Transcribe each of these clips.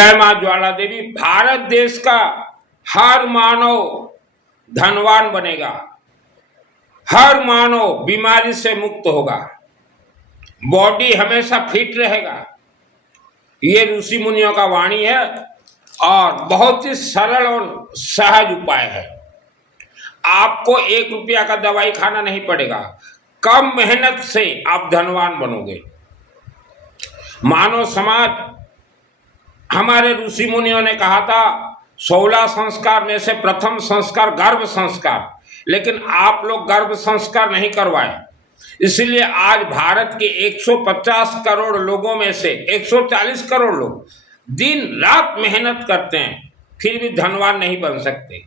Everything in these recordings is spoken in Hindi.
जय मां ज्वाला देवी। भारत देश का हर मानव धनवान बनेगा, हर मानव बीमारी से मुक्त होगा, बॉडी हमेशा फिट रहेगा। ये ऋषि मुनियों का वाणी है और बहुत ही सरल और सहज उपाय है। आपको 1 रुपया का दवाई खाना नहीं पड़ेगा, कम मेहनत से आप धनवान बनोगे। मानव समाज, हमारे ऋषि मुनियों ने कहा था 16 संस्कार में से प्रथम संस्कार गर्भ संस्कार, लेकिन आप लोग गर्भ संस्कार नहीं करवाए। इसलिए आज भारत के 150 करोड़ लोगों में से 140 करोड़ लोग दिन रात मेहनत करते हैं, फिर भी धनवान नहीं बन सकते।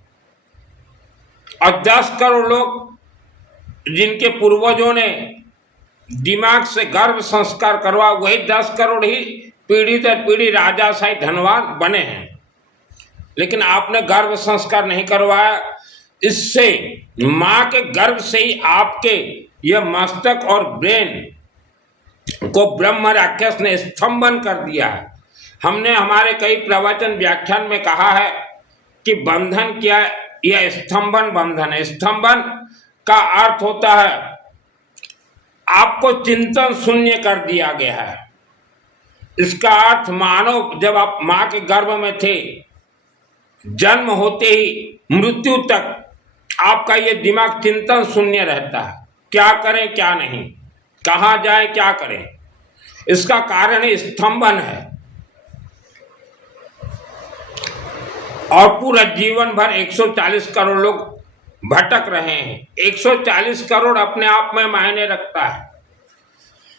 और 10 करोड़ लोग जिनके पूर्वजों ने दिमाग से गर्भ संस्कार करवा, वही 10 करोड़ ही पीढ़ी दर पीढ़ी राजाशाही धनवान बने हैं। लेकिन आपने गर्भ संस्कार नहीं करवाया। इससे मां के गर्भ से ही आपके यह मस्तक और ब्रेन को ब्रह्म राक्षस ने स्तंभन कर दिया है। हमने हमारे कई प्रवचन व्याख्यान में कहा है कि बंधन क्या है। यह स्तंभन बंधन है। स्तंभन का अर्थ होता है आपको चिंतन शून्य कर दिया गया है। इसका अर्थ मानव जब आप मां के गर्भ में थे, जन्म होते ही मृत्यु तक आपका ये दिमाग चिंतन शून्य रहता है। क्या करें क्या नहीं, कहाँ जाए क्या करें। इसका कारण स्तंभन है। और पूरा जीवन भर 140 करोड़ लोग भटक रहे हैं। 140 करोड़ अपने आप में मायने रखता है।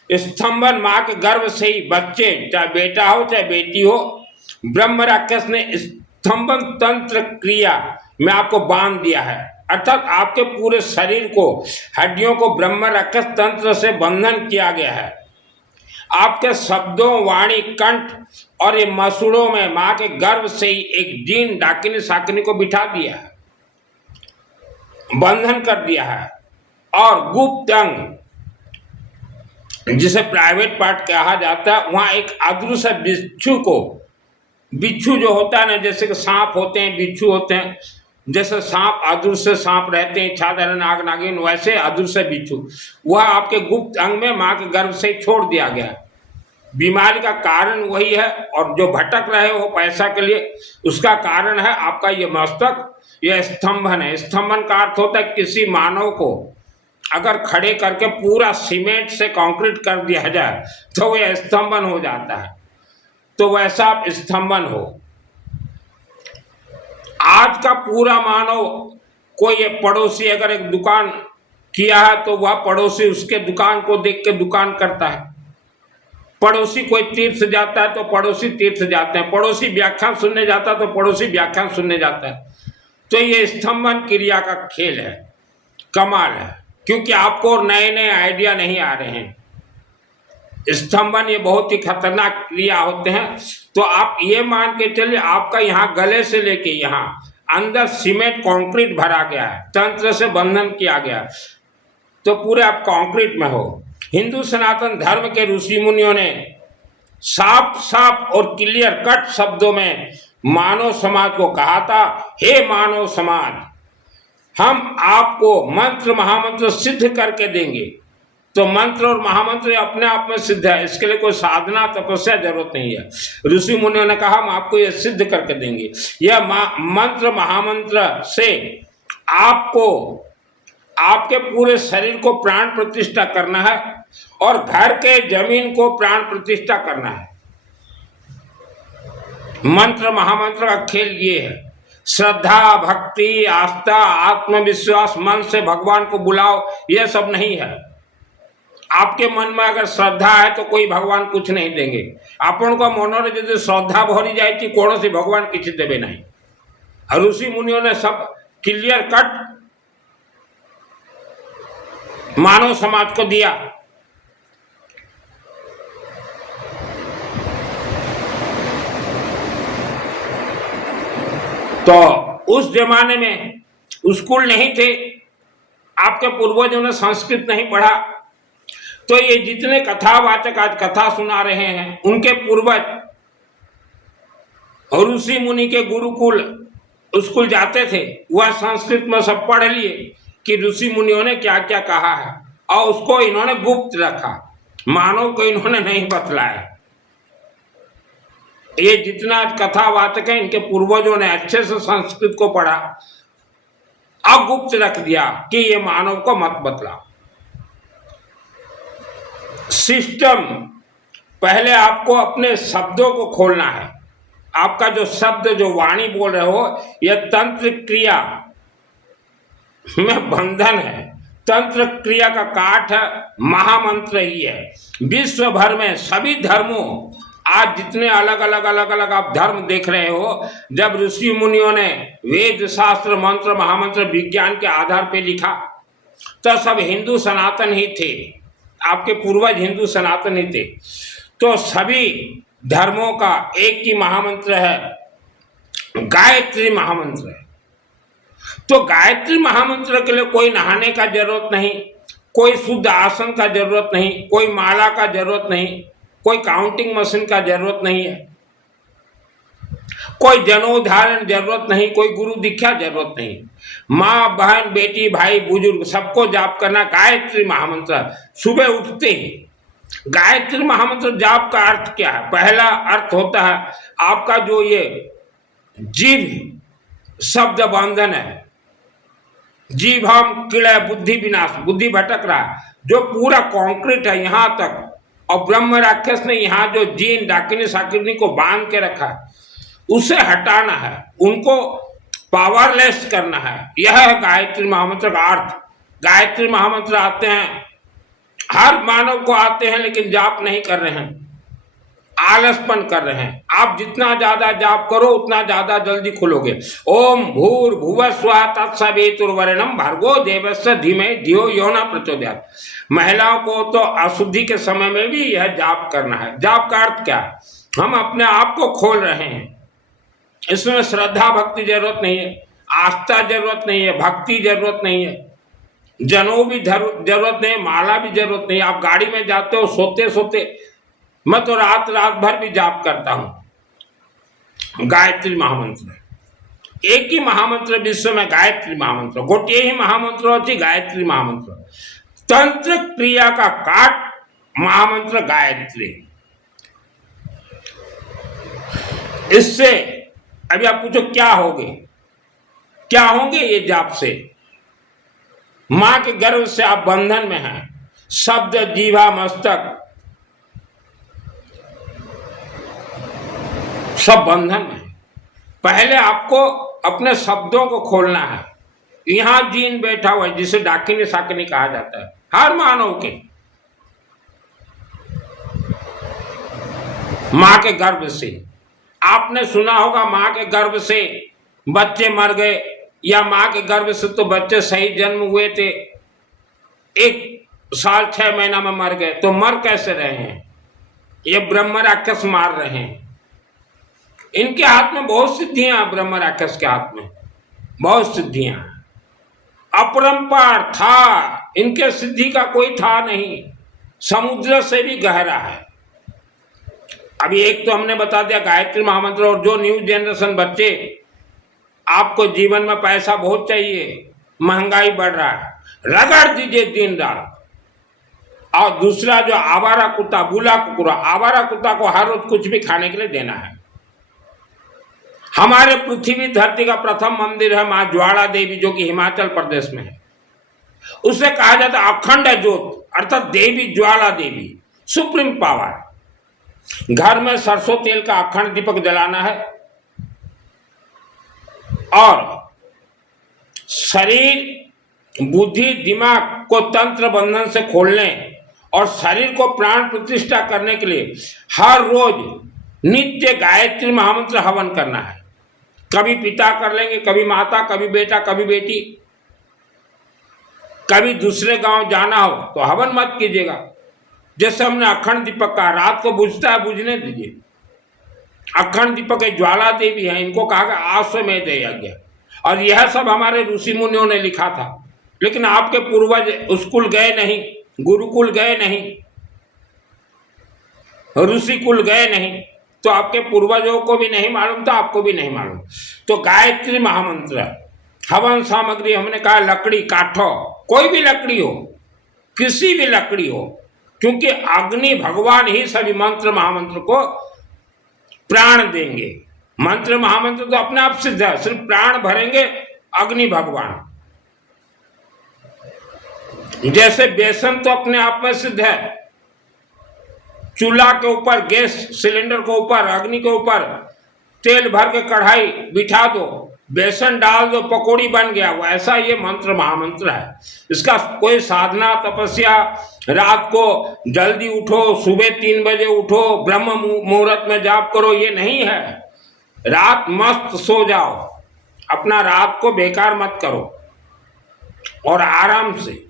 स्तंभन मां के गर्भ से ही बच्चे, चाहे बेटा हो चाहे बेटी हो, ब्रह्म राक्षस ने स्तंभन तंत्र क्रिया में आपको बांध दिया है। अर्थात आपके पूरे शरीर को, हड्डियों को ब्रह्म राक्षस तंत्र से बंधन किया गया है। आपके शब्दों, वाणी, कंठ और ये मसूड़ों में मां के गर्भ से ही एक जीन डाकिनी साकिनी को बिठा दिया है, बंधन कर दिया है। और गुप्त अंग, जिसे प्राइवेट पार्ट कहा जाता है, वहां एक अदृश्य बिच्छू को, बिच्छू जो होता है ना, जैसे कि सांप होते हैं, बिच्छू होते हैं, जैसे सांप अदृश्य सांप रहते हैं, इच्छाधारी नाग नागिन, वैसे अदृश्य बिच्छू वह आपके गुप्त अंग में मां के गर्भ से छोड़ दिया गया। बीमारी का कारण वही है। और जो भटक रहे हो पैसा के लिए, उसका कारण है आपका ये मस्तक, यह स्तंभन है। स्तंभन का अर्थ होता है किसी मानव को अगर खड़े करके पूरा सीमेंट से कंक्रीट कर दिया जाए तो वह स्तंभन हो जाता है। तो वैसा आप स्तंभन हो। आज का पूरा मानव, कोई एक पड़ोसी अगर एक दुकान किया है तो वह पड़ोसी उसके दुकान को देख के दुकान करता है। पड़ोसी कोई तीर्थ जाता है तो पड़ोसी तीर्थ जाते हैं। पड़ोसी व्याख्यान सुनने जाता है तो पड़ोसी व्याख्यान सुनने जाता है। तो ये स्तंभन क्रिया का खेल है, कमाल है, क्योंकि आपको नए नए आइडिया नहीं आ रहे हैं। स्तंभन ये बहुत ही खतरनाक क्रिया होते हैं। तो आप ये मान के चलिए, आपका यहाँ गले से लेके यहाँ अंदर सीमेंट कंक्रीट भरा गया है, तंत्र से बंधन किया गया है, तो पूरे आप कंक्रीट में हो। हिंदू सनातन धर्म के ऋषि मुनियों ने साफ साफ और क्लियर कट शब्दों में मानव समाज को कहा था, हे मानव समाज, हम आपको मंत्र महामंत्र सिद्ध करके देंगे। तो मंत्र और महामंत्र अपने आप में सिद्ध है, इसके लिए कोई साधना तपस्या जरूरत नहीं है। ऋषि मुनियों ने कहा हम आपको यह सिद्ध करके देंगे। यह मंत्र महामंत्र से आपको आपके पूरे शरीर को प्राण प्रतिष्ठा करना है और घर के जमीन को प्राण प्रतिष्ठा करना है। मंत्र महामंत्र का खेल ये है। श्रद्धा, भक्ति, आस्था, आत्मविश्वास, मन से भगवान को बुलाओ, यह सब नहीं है। आपके मन में अगर श्रद्धा है तो कोई भगवान कुछ नहीं देंगे। आपण को मनोरे जो श्रद्धा भरी जाए कौन सी भगवान किसी देवे नहीं। ऋषि मुनियों ने सब क्लियर कट मानव समाज को दिया। तो उस जमाने में स्कूल नहीं थे, आपके पूर्वजों ने संस्कृत नहीं पढ़ा, तो ये जितने कथावाचक आज कथा सुना रहे हैं, उनके पूर्वज और ऋषि मुनि के गुरुकुल स्कूल जाते थे, वह संस्कृत में सब पढ़ लिए कि ऋषि मुनियों ने क्या क्या कहा है, और उसको इन्होंने गुप्त रखा, मानव को इन्होंने नहीं बतलाया। ये जितना कथावाचक है, इनके पूर्वजों ने अच्छे से संस्कृत को पढ़ा, अब गुप्त रख दिया कि ये मानव को मत बतलाओ। सिस्टम, पहले आपको अपने शब्दों को खोलना है। आपका जो शब्द, जो वाणी बोल रहे हो, यह तंत्र क्रिया में बंधन है, तंत्र क्रिया का काट है, महामंत्र ही है। विश्व भर में सभी धर्मों, आज जितने अलग अलग आप धर्म देख रहे हो, जब ऋषि मुनियों ने वेद शास्त्र मंत्र महामंत्र विज्ञान के आधार पर लिखा, तो सब हिंदू सनातन ही थे, आपके पूर्वज हिंदू सनातन ही थे। तो सभी धर्मों का एक ही महामंत्र है, गायत्री महामंत्र है। तो गायत्री महामंत्र के लिए कोई नहाने का जरूरत नहीं, कोई शुद्ध आसन का जरूरत नहीं, कोई माला का जरूरत नहीं, कोई काउंटिंग मशीन का जरूरत नहीं है, कोई जनोधारण जरूरत नहीं, कोई गुरु दीक्षा जरूरत नहीं। माँ बहन बेटी भाई बुजुर्ग सबको जाप करना गायत्री महामंत्र। सुबह उठते ही गायत्री महामंत्र जाप का अर्थ क्या है? पहला अर्थ होता है आपका जो ये जीव शब्द बंधन है, जीव हम किलय बुद्धि विनाश, बुद्धि भटक रहा है, जो पूरा कंक्रीट है यहाँ तक, और ब्रह्म राक्षस ने यहाँ जो जीन डाकिनी साकिनी को बांध के रखा है, उसे हटाना है, उनको पावरलेस करना है। यह है गायत्री महामंत्र का अर्थ। गायत्री महामंत्र आते हैं, हर मानव को आते हैं, लेकिन जाप नहीं कर रहे हैं, आलसपन कर रहे हैं। आप जितना ज्यादा जाप करो उतना ज्यादा जल्दी खुलोगे। ओम भूर्भुवः स्वः तत्सवितुर्वरेण्यं भर्गो देवस्य धीमहि धियो यो न प्रचोदयात्। महिलाओं को तो अशुद्धि के समय में भी यह जाप करना है। जाप का अर्थ क्या है? हम अपने आप को खोल रहे हैं। इसमें श्रद्धा भक्ति जरूरत नहीं है, आस्था जरूरत नहीं है, भक्ति जरूरत नहीं है, जनों भी जरूरत नहीं, माला भी जरूरत नहीं। आप गाड़ी में जाते हो सोते सोते, मैं तो रात भर भी जाप करता हूं गायत्री महामंत्र। एक ही महामंत्र विश्व में गायत्री महामंत्र, गोटे ही महामंत्र होती गायत्री महामंत्र। तंत्र क्रिया का काट महामंत्र गायत्री। इससे अभी आप पूछो क्या होंगे ये जाप से? मां के गर्भ से आप बंधन में हैं, शब्द जीवा मस्तक सब बंधन में। पहले आपको अपने शब्दों को खोलना है। यहां जीन बैठा हुआ है जिसे डाकिनी साकिनी कहा जाता है, हर मानव के मां के गर्भ से। आपने सुना होगा मां के गर्भ से बच्चे मर गए, या मां के गर्भ से तो बच्चे सही जन्म हुए थे, 1 साल 6 महीना में मर गए। तो मर कैसे रहे हैं? ये ब्रह्म राक्षस मार रहे हैं। इनके हाथ में बहुत सिद्धियां, ब्रह्म राक्षस के हाथ में बहुत सिद्धियां, अपरंपार था, इनके सिद्धि का कोई था नहीं, समुद्र से भी गहरा है। अभी एक तो हमने बता दिया गायत्री महामंत्र। और जो न्यू जनरेशन बच्चे, आपको जीवन में पैसा बहुत चाहिए, महंगाई बढ़ रहा है, रगड़ दीजिए दिन रात। और दूसरा जो आवारा कुत्ता, बुला कुकुरा, आवारा कुत्ता को हर रोज कुछ भी खाने के लिए देना है। हमारे पृथ्वी धरती का प्रथम मंदिर है मां ज्वाला देवी, जो कि हिमाचल प्रदेश में है। उसे कहा जाता है अखंड ज्योत, अर्थात देवी ज्वाला देवी, सुप्रीम पावर। घर में सरसों तेल का अखंड दीपक जलाना है, और शरीर बुद्धि दिमाग को तंत्र बंधन से खोलने और शरीर को प्राण प्रतिष्ठा करने के लिए हर रोज नित्य गायत्री महामंत्र हवन करना है। कभी पिता कर लेंगे, कभी माता, कभी बेटा, कभी बेटी। कभी दूसरे गांव जाना हो तो हवन मत कीजिएगा। जैसे हमने अखंड दीपक का, रात को बुझता है, बुझने दीजिए। अखंड दीपक एक ज्वाला देवी है, इनको कहा गया आश्वमेध यज्ञ। और यह सब हमारे ऋषि मुनियों ने लिखा था। लेकिन आपके पूर्वज स्कूल गए नहीं, गुरुकुल गए नहीं, ऋषि कुल गए नहीं, तो आपके पूर्वजों को भी नहीं मालूम था, आपको भी नहीं मालूम। तो गायत्री महामंत्र, हवन सामग्री हमने कहा लकड़ी, काठो, कोई भी लकड़ी हो, किसी भी लकड़ी हो, क्योंकि अग्नि भगवान ही सभी मंत्र महामंत्र को प्राण देंगे। मंत्र महामंत्र तो अपने आप सिद्ध है, सिर्फ प्राण भरेंगे अग्नि भगवान। जैसे बेसन तो अपने आप में सिद्ध है, चूल्हा के ऊपर, गैस सिलेंडर के ऊपर, अग्नि के ऊपर तेल भर के कढ़ाई बिठा दो, बेसन डाल दो, पकौड़ी बन गया। वैसा ये मंत्र महामंत्र है। इसका कोई साधना तपस्या, रात को जल्दी उठो, सुबह 3 बजे उठो, ब्रह्म मुहूर्त में जाप करो, ये नहीं है। रात मस्त सो जाओ, अपना रात को बेकार मत करो और आराम से।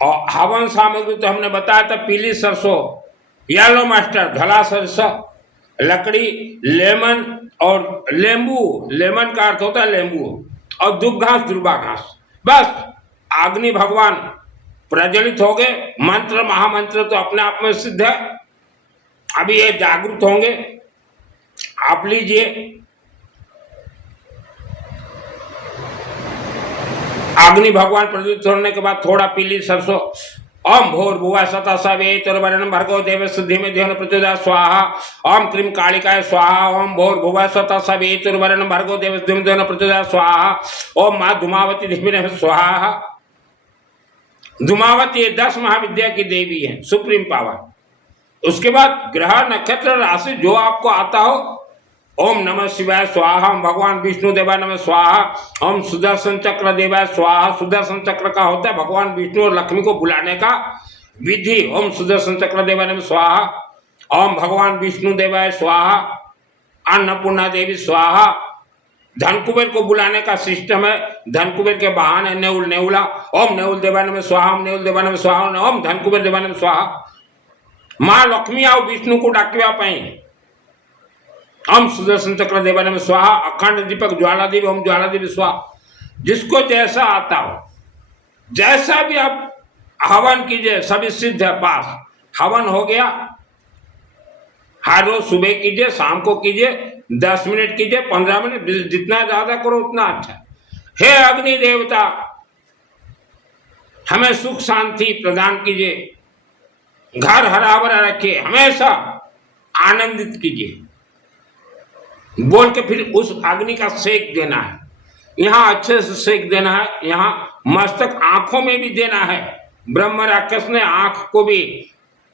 और हवन सामग्री तो हमने बताया था, पीली सरसों, येलो मस्टर्ड, धला सरसों, लकड़ी, लेमन और लेंबू, लेमन का अर्थ होता है लेंबू, और दुब घास, दुर्बा घास। बस अग्नि भगवान प्रज्वलित हो गए। मंत्र महामंत्र तो अपने आप में सिद्ध है। अभी ये जागरूक होंगे, आप लीजिए। अग्नि भगवान प्रज्वलित होने के बाद थोड़ा पीली सरसों, ओम भूर्भुवः स्वतः सवितुर्वरेण्यं भर्गो देवस्य धीमहि प्रचोदयात् स्वाहा, ओम क्रीं कालिकाय स्वाहा, ओम भूर्भुवः स्वतः सवितुर्वरेण्यं भर्गो देवस्य धीमहि प्रचोदयात् स्वाहा, ओम मां धूमावती धीमहि स्वाहा। धूमावती ये 10 महाविद्या की देवी है, सुप्रीम पावर। उसके बाद ग्रह नक्षत्र राशि जो आपको आता हो, ओम नमः शिवाय स्वाहा, ओम भगवान विष्णु देवाय नमः स्वाहा, ओम सुदर्शन चक्र देवाय स्वाहा। सुदर्शन चक्र का होता है भगवान विष्णु और लक्ष्मी को बुलाने का विधि। ओम सुदर्शन चक्र देवाय नमः स्वाहा, ओम भगवान विष्णु देवाय स्वाहा, अन्नपूर्णा देवी स्वाहा। धन कुबेर को बुलाने का सिस्टम है, धन कुबेर के वाहन है नेउल, नेउला, ओम नेउल देवाय नमः स्वाहा, ओम नेउल देवाय नमः स्वाहा, ओम धन कुबेर देवाय नमः स्वाहा। मां लक्ष्मी आओ विष्णु को डाकिया पाई, ओम सुदर्शन चक्र देवाय नमः स्वाहा। अखंड दीपक ज्वाला देवी, ओम ज्वाला देवी स्वाहा। जिसको जैसा आता हो, जैसा भी आप हवन कीजिए, सभी सिद्ध है पास। हवन हो गया, हर रोज सुबह कीजिए, शाम को कीजिए, 10 मिनट कीजिए, 15 मिनट, जितना ज्यादा करो उतना अच्छा। हे अग्नि देवता, हमें सुख शांति प्रदान कीजिए, घर हरा भरा रखिए, हमेशा आनंदित कीजिए बोल के फिर उस अग्नि का सेक देना है। यहाँ अच्छे से सेक देना है, यहाँ मस्तक आंखों में भी देना है। ब्रह्म राक्षस ने आंख को भी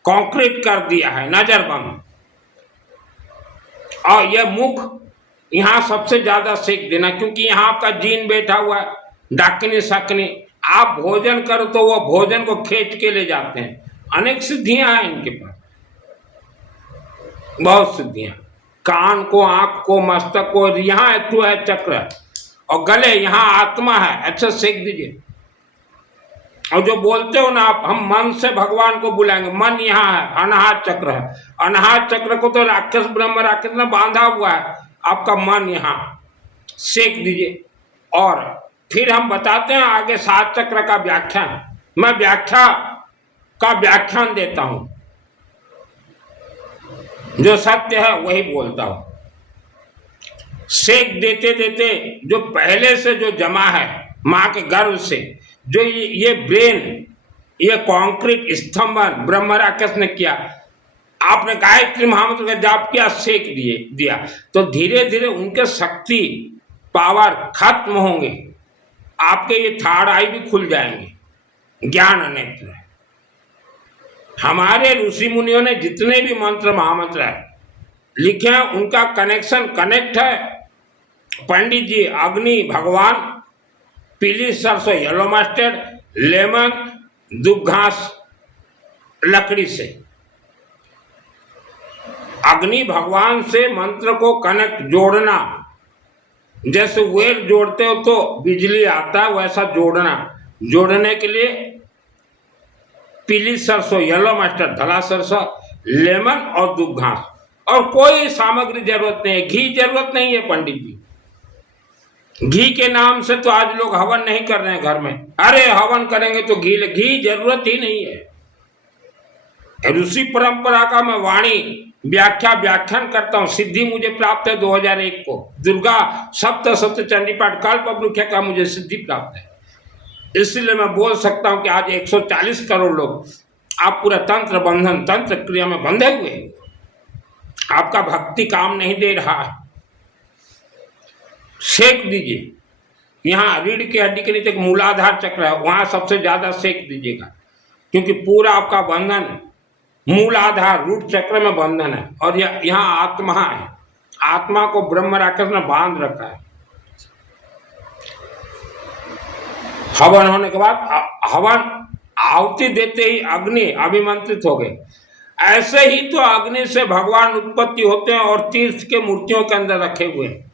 कंक्रीट कर दिया है, नजर बंद। और यह मुख, यहाँ सबसे ज्यादा सेक देना, क्योंकि यहाँ आपका जीन बैठा हुआ है, डाकनी सकनी। आप भोजन करो तो वो भोजन को खींच के ले जाते हैं। अनेक सिद्धियां हैं इनके पास, बहुत सिद्धियां। कान को, आंख को, मस्तक को, यहाँ एक है चक्र, और गले यहाँ आत्मा है। अच्छा सेक दीजिए। और जो बोलते हो ना आप, हम मन से भगवान को बुलाएंगे, मन यहाँ है, अनाहत चक्र है। अनाहत चक्र को तो राक्षस, ब्रह्म राक्षस ने बांधा हुआ है, आपका मन यहाँ सेक दीजिए। और फिर हम बताते हैं आगे 7 चक्र का व्याख्यान। मैं व्याख्या का व्याख्यान देता हूं, जो सत्य है वही बोलता हूं। सेक देते देते जो पहले से जो जमा है मां के गर्भ से, जो ये ब्रेन, ये कंक्रीट स्तंभन ब्रह्म राक्षस ने किया, आपने गायत्री महामंत्र का जाप किया, सेक दिया, तो धीरे धीरे उनके शक्ति पावर खत्म होंगे। आपके ये थर्ड आई भी खुल जाएंगे, ज्ञान अनेक। हमारे ऋषि मुनियों ने जितने भी मंत्र महामंत्र लिखे हैं, उनका कनेक्ट है पंडित जी, अग्नि भगवान, पीली सरसों, येलो मस्टर्ड, लेमन, दुब घास, लकड़ी से। अग्नि भगवान से मंत्र को कनेक्ट, जोड़ना। जैसे वेल जोड़ते हो तो बिजली आता है, वैसा जोड़ना। जोड़ने के लिए पीली सरसों, येलो मस्टर्ड, धला सरसों, लेमन और दुब घास, और कोई सामग्री जरूरत नहीं है। घी जरूरत नहीं है पंडित जी। घी के नाम से तो आज लोग हवन नहीं कर रहे हैं घर में। अरे हवन करेंगे तो घी जरूरत ही नहीं है। ऋषि परंपरा का मैं वाणी व्याख्यान करता हूँ। सिद्धि मुझे प्राप्त है 2001 को। दुर्गा सप्तशती चंडी पाठ कल्प वृक्ष का मुझे सिद्धि प्राप्त है। इसलिए मैं बोल सकता हूँ कि आज 140 करोड़ लोग आप पूरा तंत्र बंधन तंत्र क्रिया में बंधे हुए हैं। आपका भक्ति काम नहीं दे रहा है, सेक दीजिए। यहाँ रीढ़ की हड्डी के नीचे एक मूलाधार चक्र है, वहां सबसे ज्यादा सेक दीजिएगा, क्योंकि पूरा आपका बंधन मूलाधार रूट चक्र में बंधन है। और यहाँ आत्मा है, आत्मा को ब्रह्म राक्षस ने बांध रखा है। हवन होने के बाद हवन आहुति देते ही अग्नि अभिमंत्रित हो गए। ऐसे ही तो अग्नि से भगवान उत्पत्ति होते हैं और तीर्थ के मूर्तियों के अंदर रखे हुए हैं।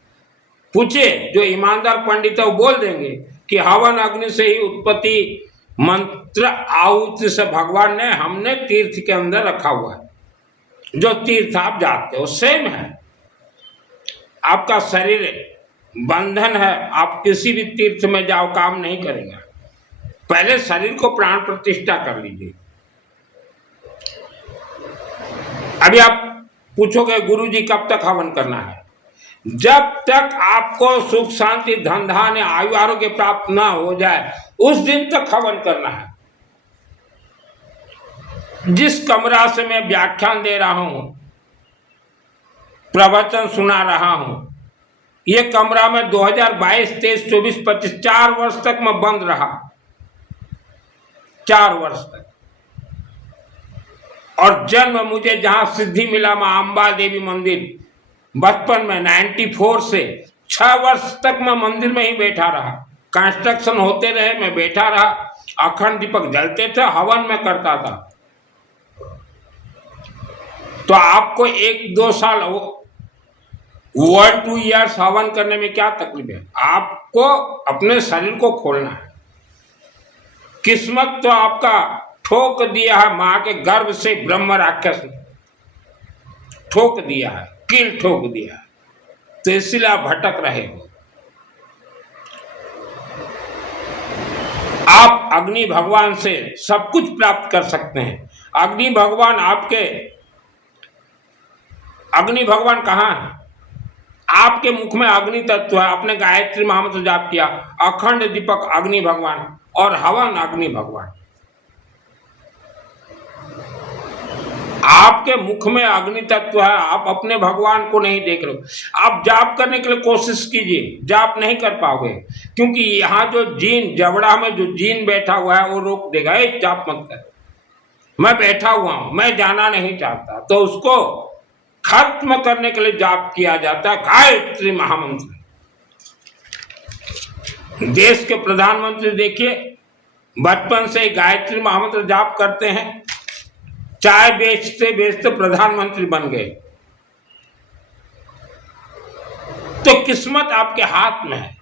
पूछे जो ईमानदार पंडित है वो बोल देंगे कि हवन अग्नि से ही उत्पत्ति, मंत्र आहुति से भगवान ने हमने तीर्थ के अंदर रखा हुआ है। जो तीर्थ आप जाते हो सेम है। आपका शरीर बंधन है, आप किसी भी तीर्थ में जाओ काम नहीं करेगा। पहले शरीर को प्राण प्रतिष्ठा कर लीजिए। अभी आप पूछोगे गुरुजी कब तक हवन करना है? जब तक आपको सुख शांति धन धान्य आयु आरोग्य प्राप्त ना हो जाए उस दिन तक हवन करना है। जिस कमरा से मैं व्याख्यान दे रहा हूं, प्रवचन सुना रहा हूं, ये कमरा में 2022, 23, 24, 25 4 वर्ष तक मैं बंद रहा। 4 वर्ष तक। और जन्म मुझे जहां सिद्धि मिला, मां अंबा देवी मंदिर, बचपन में 94 से 6 वर्ष तक मैं मंदिर में ही बैठा रहा। कंस्ट्रक्शन होते रहे, मैं बैठा रहा। अखंड दीपक जलते थे, हवन में करता था। तो आपको 1-2 साल 1-2 ईयर्स हवन करने में क्या तकलीफ है? आपको अपने शरीर को खोलना है। किस्मत तो आपका ठोक दिया है, मां के गर्भ से ब्रह्म राक्षस ने ठोक दिया है, कील ठोक दिया है। तो इसलिए आप भटक रहे हो। आप अग्नि भगवान से सब कुछ प्राप्त कर सकते हैं। अग्नि भगवान अग्नि भगवान कहाँ है? आपके मुख में अग्नि तत्व है। आपने गायत्री महामंत्र जाप किया, अखंड दीपक अग्नि भगवान और हवन अग्नि भगवान। आपके मुख में अग्नि तत्व है, आप अपने भगवान को नहीं देख रहे हो। आप जाप करने के लिए कोशिश कीजिए, जाप नहीं कर पाओगे, क्योंकि यहाँ जो जीन जबड़ा में जो जीन बैठा हुआ है वो रोक देगा, एक जाप मत कर। मैं बैठा हुआ हूं, मैं जाना नहीं चाहता, तो उसको खत्म करने के लिए जाप किया जाता है गायत्री महामंत्र। देश के प्रधानमंत्री देखिए बचपन से गायत्री महामंत्र जाप करते हैं, चाय बेचते बेचते प्रधानमंत्री बन गए। तो किस्मत आपके हाथ में है।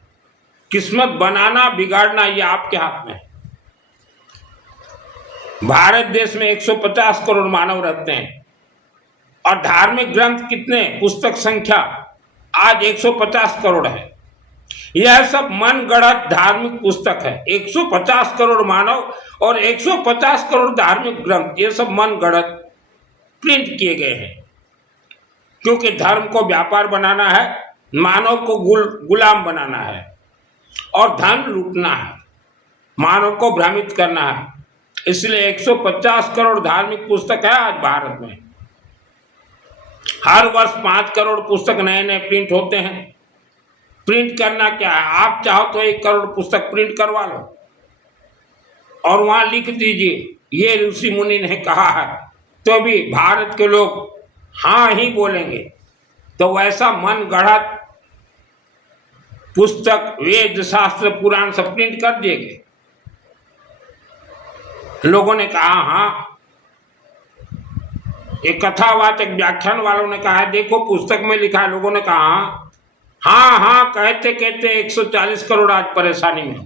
किस्मत बनाना बिगाड़ना ये आपके हाथ में है। भारत देश में 150 करोड़ मानव रहते हैं और धार्मिक ग्रंथ कितने, पुस्तक संख्या आज 150 करोड़ है। यह सब मन गढ़ंत धार्मिक पुस्तक है। 150 करोड़ मानव और 150 करोड़ धार्मिक ग्रंथ, ये सब मन गढ़ंत प्रिंट किए गए हैं। क्योंकि धर्म को व्यापार बनाना है, मानव को गुलाम बनाना है और धन लूटना है, मानव को भ्रमित करना है। इसलिए 150 करोड़ धार्मिक पुस्तक है आज भारत में। हर वर्ष 5 करोड़ पुस्तक नए नए प्रिंट होते हैं। प्रिंट करना क्या है? आप चाहो तो 1 करोड़ पुस्तक प्रिंट करवा लो और वहां लिख दीजिए ये ऋषि मुनि ने कहा है, तो भी भारत के लोग हाँ ही बोलेंगे। तो वैसा मन गढ़ंत पुस्तक वेद शास्त्र पुराण सब प्रिंट कर दिए। लोगों ने कहा हाँ, एक कथावाचक व्याख्यान वालों ने कहा देखो पुस्तक में लिखा है। लोगों ने कहा हाँ हाँ कहते कहते 140 करोड़ आज परेशानी में।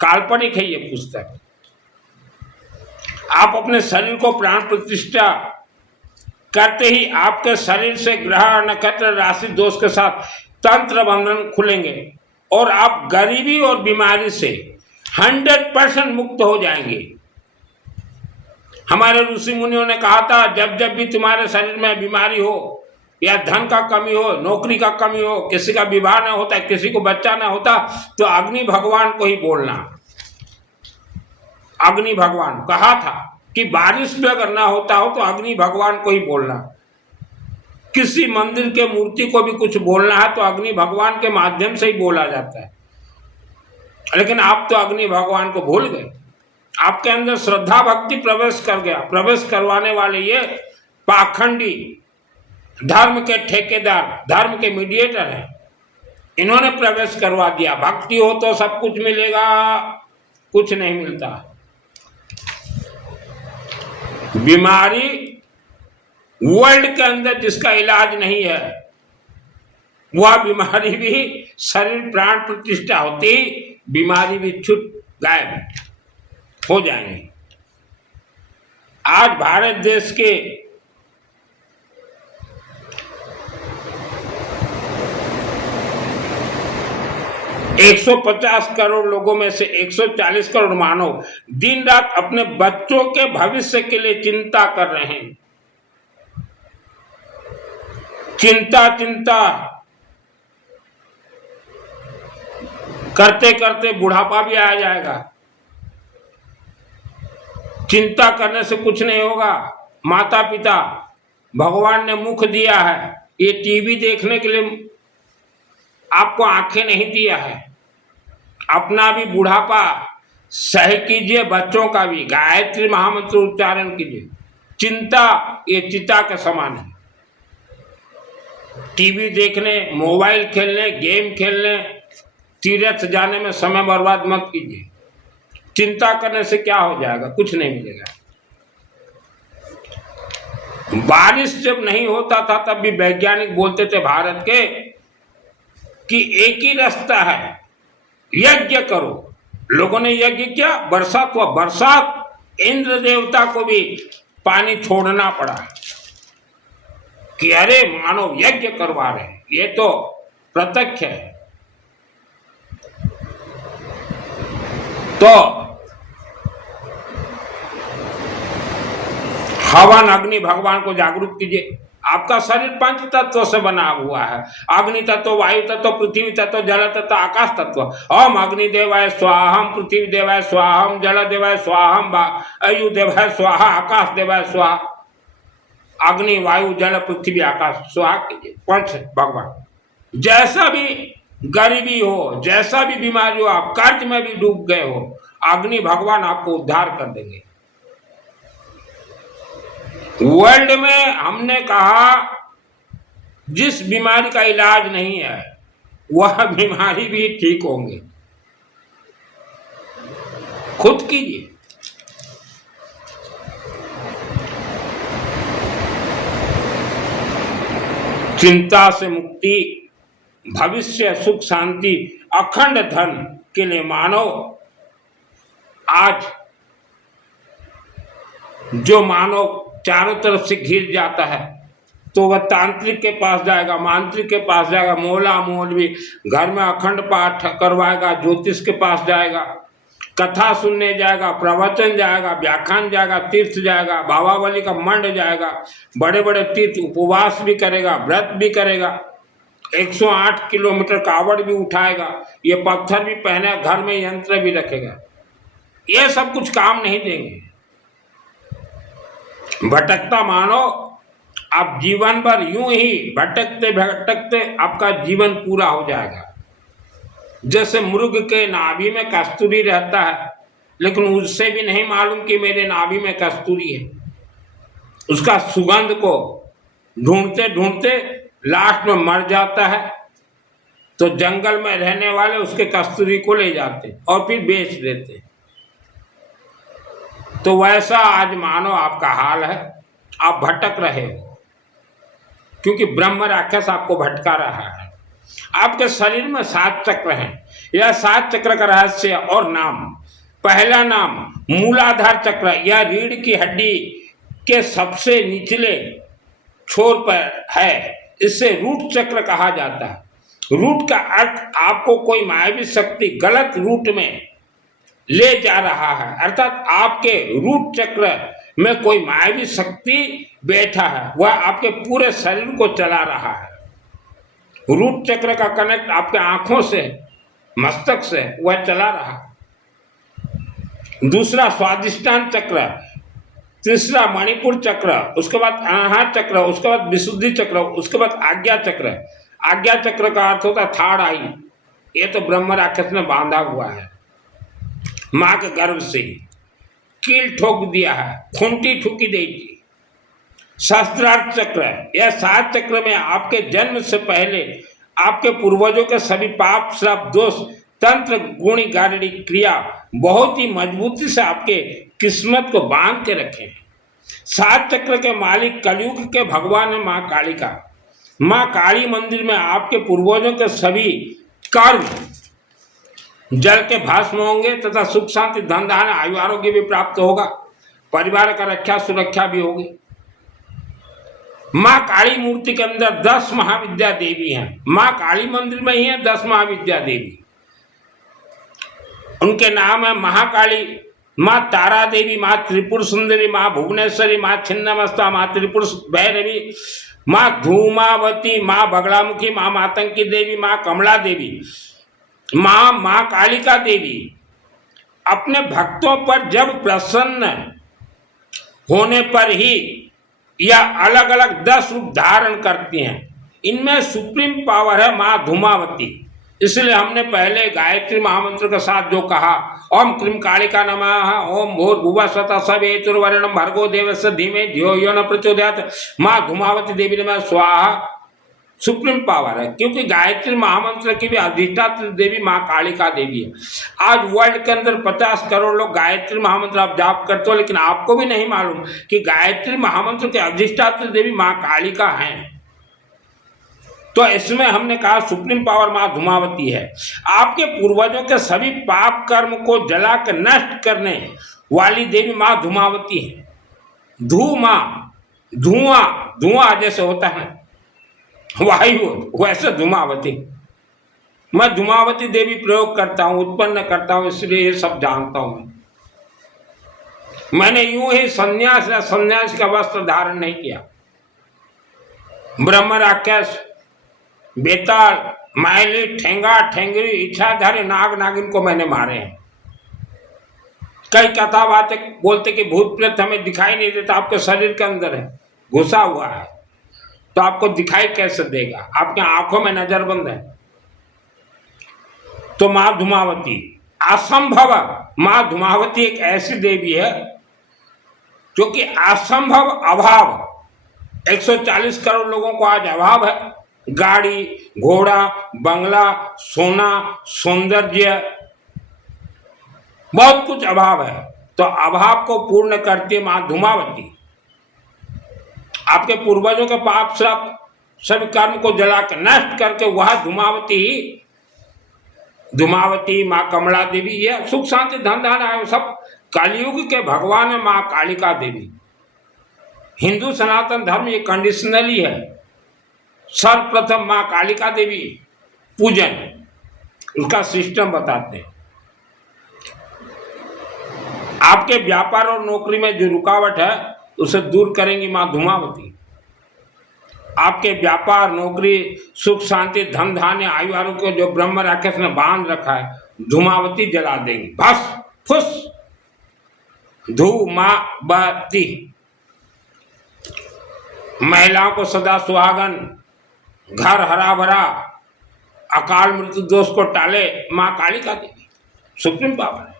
काल्पनिक है ये पुस्तक। आप अपने शरीर को प्राण प्रतिष्ठा करते ही आपके शरीर से ग्रह नक्षत्र राशि दोष के साथ तंत्र बंधन खुलेंगे और आप गरीबी और बीमारी से 100% मुक्त हो जाएंगे। हमारे ऋषि मुनियों ने कहा था, जब जब भी तुम्हारे शरीर में बीमारी हो या धन का कमी हो, नौकरी का कमी हो, किसी का विवाह ना होता, किसी को बच्चा ना होता, तो अग्नि भगवान को ही बोलना। अग्नि भगवान कहा था कि बारिश भी अगर ना होता हो तो अग्नि भगवान को ही बोलना। किसी मंदिर के मूर्ति को भी कुछ बोलना है तो अग्नि भगवान के माध्यम से ही बोला जाता है। लेकिन आप तो अग्नि भगवान को भूल गए। आपके अंदर श्रद्धा भक्ति प्रवेश कर गया। प्रवेश करवाने वाले ये पाखंडी धर्म के ठेकेदार, धर्म के मीडिएटर हैं। इन्होंने प्रवेश करवा दिया। भक्ति हो तो सब कुछ मिलेगा, कुछ नहीं मिलता। बीमारी वर्ल्ड के अंदर जिसका इलाज नहीं है, वह बीमारी भी शरीर प्राण प्रतिष्ठा होती, बीमारी भी छूट गायब हो जाएंगे। आज भारत देश के 150 करोड़ लोगों में से 140 करोड़ मानव दिन रात अपने बच्चों के भविष्य के लिए चिंता कर रहे हैं। चिंता करते करते बुढ़ापा भी आ जाएगा। चिंता करने से कुछ नहीं होगा। माता पिता, भगवान ने मुख दिया है, ये टीवी देखने के लिए आपको आंखें नहीं दिया है। अपना भी बुढ़ापा सही कीजिए, बच्चों का भी गायत्री महामंत्र उच्चारण कीजिए। चिंता ये चिता के समान है। टीवी देखने, मोबाइल खेलने, गेम खेलने, तीर्थ जाने में समय बर्बाद मत कीजिए। चिंता करने से क्या हो जाएगा? कुछ नहीं मिलेगा। बारिश जब नहीं होता था तब भी वैज्ञानिक बोलते थे भारत के कि एक ही रास्ता है, यज्ञ करो। लोगों ने यज्ञ किया, बरसात हुआ। बरसात इंद्र देवता को भी पानी छोड़ना पड़ा कि अरे मानव यज्ञ करवा रहे हैं। ये तो प्रत्यक्ष है। तो हवन अग्नि भगवान को जागरूक कीजिए। आपका शरीर पंच तत्व से बना हुआ है। अग्नि तत्व, वायु तत्व, पृथ्वी तत्व, जल तत्व, आकाश तत्व। ओम अग्नि देवाय स्वाहा, पृथ्वी देवाय स्वाहा, जल देवाय स्वाहा, वायु देवाय स्वाहा, आकाश देवाय स्वाहा। अग्नि, वायु, जल, पृथ्वी, आकाश स्वाहा कीजिए। पंच भगवान। जैसा भी गरीबी हो, जैसा भी बीमारी हो, आप कर्ज में भी डूब गए हो, अग्नि भगवान आपको उद्धार कर देंगे। वर्ल्ड में हमने कहा जिस बीमारी का इलाज नहीं है वह बीमारी भी ठीक होंगे। खुद कीजिए। चिंता से मुक्ति, भविष्य सुख शांति, अखंड धन के लिए मानव आज जो मानव चारों तरफ से घिर जाता है तो वह तांत्रिक के पास जाएगा, मांत्रिक के पास जाएगा, मौला मौलवी, घर में अखंड पाठ करवाएगा, ज्योतिष के पास जाएगा, कथा सुनने जाएगा, प्रवचन जाएगा, व्याख्यान जाएगा, तीर्थ जाएगा, बाबा वली का मंड जाएगा, बड़े बड़े तीर्थ, उपवास भी करेगा, व्रत भी करेगा, 108 किलोमीटर कावड़ भी उठाएगा, ये पत्थर भी पहने, घर में यंत्र भी रखेगा। ये सब कुछ काम नहीं देंगे। भटकता मानव आप जीवन भर यूं ही भटकते भटकते आपका जीवन पूरा हो जाएगा। जैसे मृग के नाभि में कस्तूरी रहता है, लेकिन उससे भी नहीं मालूम कि मेरे नाभि में कस्तूरी है। उसका सुगंध को ढूंढते ढूंढते लास्ट में मर जाता है, तो जंगल में रहने वाले उसके कस्तूरी को ले जाते और फिर बेच देते। तो वैसा आज मानो आपका हाल है। आप भटक रहे हो क्योंकि ब्रह्म राक्षस आपको भटका रहा है। आपके शरीर में 7 चक्र हैं। यह 7 चक्र का रहस्य और नाम, पहला नाम मूलाधार चक्र, यह रीढ़ की हड्डी के सबसे निचले छोर पर है। इसे रूट चक्र कहा जाता है। रूट का अर्थ आपको कोई मायावी शक्ति गलत रूट में ले जा रहा है, अर्थात आपके रूट चक्र में कोई मायावी शक्ति बैठा है, वह आपके पूरे शरीर को चला रहा है। रूट चक्र का कनेक्ट आपके आंखों से, मस्तक से वह चला रहा है। दूसरा स्वादिष्टान चक्र, तीसरा मणिपुर चक्र, उसके बाद अनाहत चक्र, उसके बाद विशुद्धि चक्र, उसके बाद आज्ञा चक्र। आज्ञा चक्र का अर्थ होता है थर्ड आई। ये तो ब्रह्म राक्षस ने बांधा हुआ है, मां के गर्भ से कील ठोक दिया है, खूंटी ठुकी देगी। शास्त्रार्थ चक्र, यह 7 चक्र में आपके जन्म से पहले आपके पूर्वजों के सभी पाप, श्राप, दोष, तंत्र, गुणी, गारणी, क्रिया बहुत ही मजबूती से आपके किस्मत को बांध के रखे हैं। 7 चक्र के मालिक कलयुग के भगवान है मां कालिका। मां काली मंदिर में आपके पूर्वजों के सभी कर्म जल के भस्म होंगे तथा सुख, शांति, धन धान्य, आयु, आरोग्य भी प्राप्त होगा। परिवार का रक्षा सुरक्षा भी होगी। मां काली मूर्ति के अंदर 10 महाविद्या देवी हैं। मां काली मंदिर में ही है 10 महाविद्या देवी। उनके नाम है महाकाली, मां तारा देवी, मां त्रिपुर सुंदरी, मां भुवनेश्वरी, मां छिन्नमस्ता, मां त्रिपुर भैरवी, मां धूमावती, मां बगलामुखी, मां मातंकी देवी, मां कमला देवी, मां कालिका देवी अपने भक्तों पर जब प्रसन्न होने पर ही यह अलग अलग 10 रूप धारण करती हैं। इनमें सुप्रीम पावर है मां धूमावती। इसलिए हमने पहले गायत्री महामंत्र के साथ जो कहा, ओम क्रीम कालिका नमः, ओम भूर्भुवः स्वतः सवितुर्वरेण्यं भर्गो देवस्य धीमहि धियो यो न प्रचोदयात्, मां धूमावती देवी नमः स्वाहा, सुप्रीम पावर है। क्योंकि गायत्री महामंत्र की भी अधिष्ठात्री देवी मां कालिका देवी है। आज वर्ल्ड के अंदर 50 करोड़ लोग गायत्री महामंत्र आप जाप करते हो, लेकिन आपको भी नहीं मालूम कि गायत्री महामंत्र के अधिष्ठात्री देवी मां कालिका हैं। तो इसमें हमने कहा सुप्रीम पावर मां धूमावती है। आपके पूर्वजों के सभी पाप कर्म को जला कर नष्ट करने वाली देवी मां धूमावती है। धुआं जैसे होता है वायु, वैसे धूमावती। मैं धूमावती देवी प्रयोग करता हूं, उत्पन्न करता हूं, इसलिए ये सब जानता हूं। मैंने यूं ही सन्यास का वस्त्र धारण नहीं किया। ब्रह्म राक्षस, बेताल, मैली, ठेंगा, ठेंगरी, इच्छाधारी, नाग नागिन को मैंने मारे हैं। कई कथा बातें बोलते कि भूत प्रेत हमें दिखाई नहीं देता, आपके शरीर के अंदर है, घुसा हुआ है, तो आपको दिखाई कैसे देगा? आपकी आंखों में नजरबंद है। तो मां धूमावती असंभव, मां धूमावती एक ऐसी देवी है जो कि असंभव अभाव, 140 करोड़ लोगों को आज अभाव है। गाड़ी, घोड़ा, बंगला, सोना, सौंदर्य, बहुत कुछ अभाव है। तो अभाव को पूर्ण करती है मां धूमावती। आपके पूर्वजों के पाप श्राप सभी कर्म को जलाकर नष्ट करके वह धूमावती मां कमला देवी, ये सुख शांति धन धान्य सब कलयुग के भगवान है मां कालिका देवी। हिंदू सनातन धर्म ये कंडीशनली है। सर्वप्रथम मां कालिका देवी पूजन, उसका सिस्टम बताते हैं। आपके व्यापार और नौकरी में जो रुकावट है उसे दूर करेंगी मां धूमावती। आपके व्यापार, नौकरी, सुख शांति, धन धान्य, आयु आरोग्य को जो ब्रह्म राक्षस ने बांध रखा है, धूमावती जला देंगी। बस फुस धूमावती। महिलाओं को सदा सुहागन, घर हरा भरा, अकाल मृत्यु दोष को टाले मां कालिका देवी, सुप्रीम पावर है।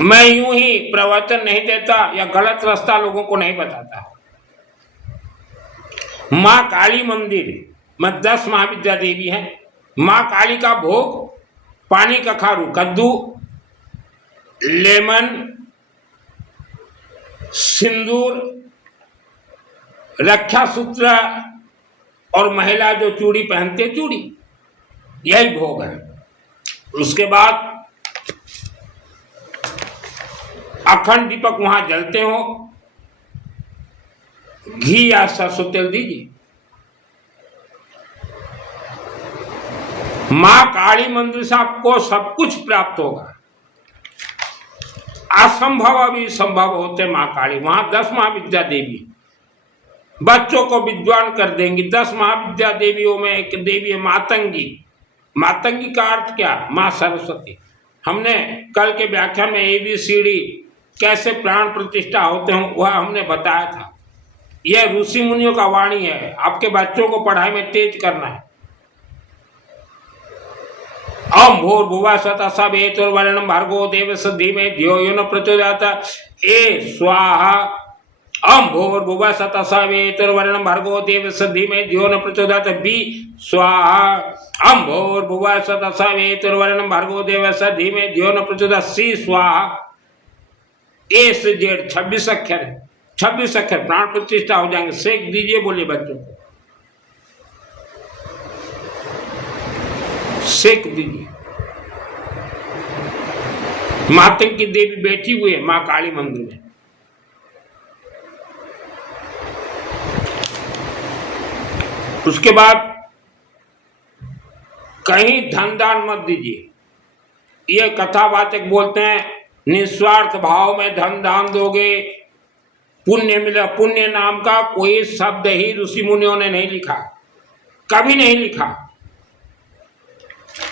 मैं यूं ही प्रवचन नहीं देता या गलत रास्ता लोगों को नहीं बताता। मां काली मंदिर में 10 महाविद्या देवी हैं। मां काली का भोग पानी कखारू, कद्दू, लेमन, सिंदूर, रक्षा सूत्र और महिला जो चूड़ी पहनते चूड़ी, यही भोग है। उसके बाद अखंड दीपक वहां जलते हो, घी या सरसों तेल दीजिए। मां काली मंदिर से आपको सब कुछ प्राप्त होगा। असंभव अभी संभव होते माँ काली। वहां 10 महाविद्या देवी बच्चों को विद्वान कर देंगी। 10 महाविद्या देवियों में एक देवी है मातंगी। मातंगी का अर्थ क्या? माँ सरस्वती। हमने कल के व्याख्यान में ABCD कैसे प्राण प्रतिष्ठा होते हैं वह हमने बताया था। यह ऋषि मुनियों का वाणी है। आपके बच्चों को पढ़ाई में तेज करना है। ओम भूर्भुवः स्वतः सवितुर्वरेण्यं भर्गो देवस्य धीमहि धियो यो न प्रचोदयात्। ए स्वाहा। ओम भूर्भुवः स्वतः सवितुर्वरेण्यं भर्गो देवस्य धीमहि धियो न प्रचोदयात्। बी स्वाहा। ओम भूर्भुवः स्वतः सवितुर्वरेण्यं भर्गो देवस्य धीमहि धियो न प्रचोदयात्। सी स्वाहा। ए से जेड 26 अक्षर है। 26 अक्षर प्राण प्रतिष्ठा हो जाएंगे। सेक दीजिए, बोलिए बच्चों को सेक दीजिए। मातंगी देवी बैठी हुई है मां काली मंदिर में। उसके बाद कहीं धन दान मत दीजिए। ये कथावाचक बोलते हैं निस्वार्थ भाव में धन दान दोगे पुण्य मिला। पुण्य नाम का कोई शब्द ही ऋषि मुनियों ने नहीं लिखा, कभी नहीं लिखा।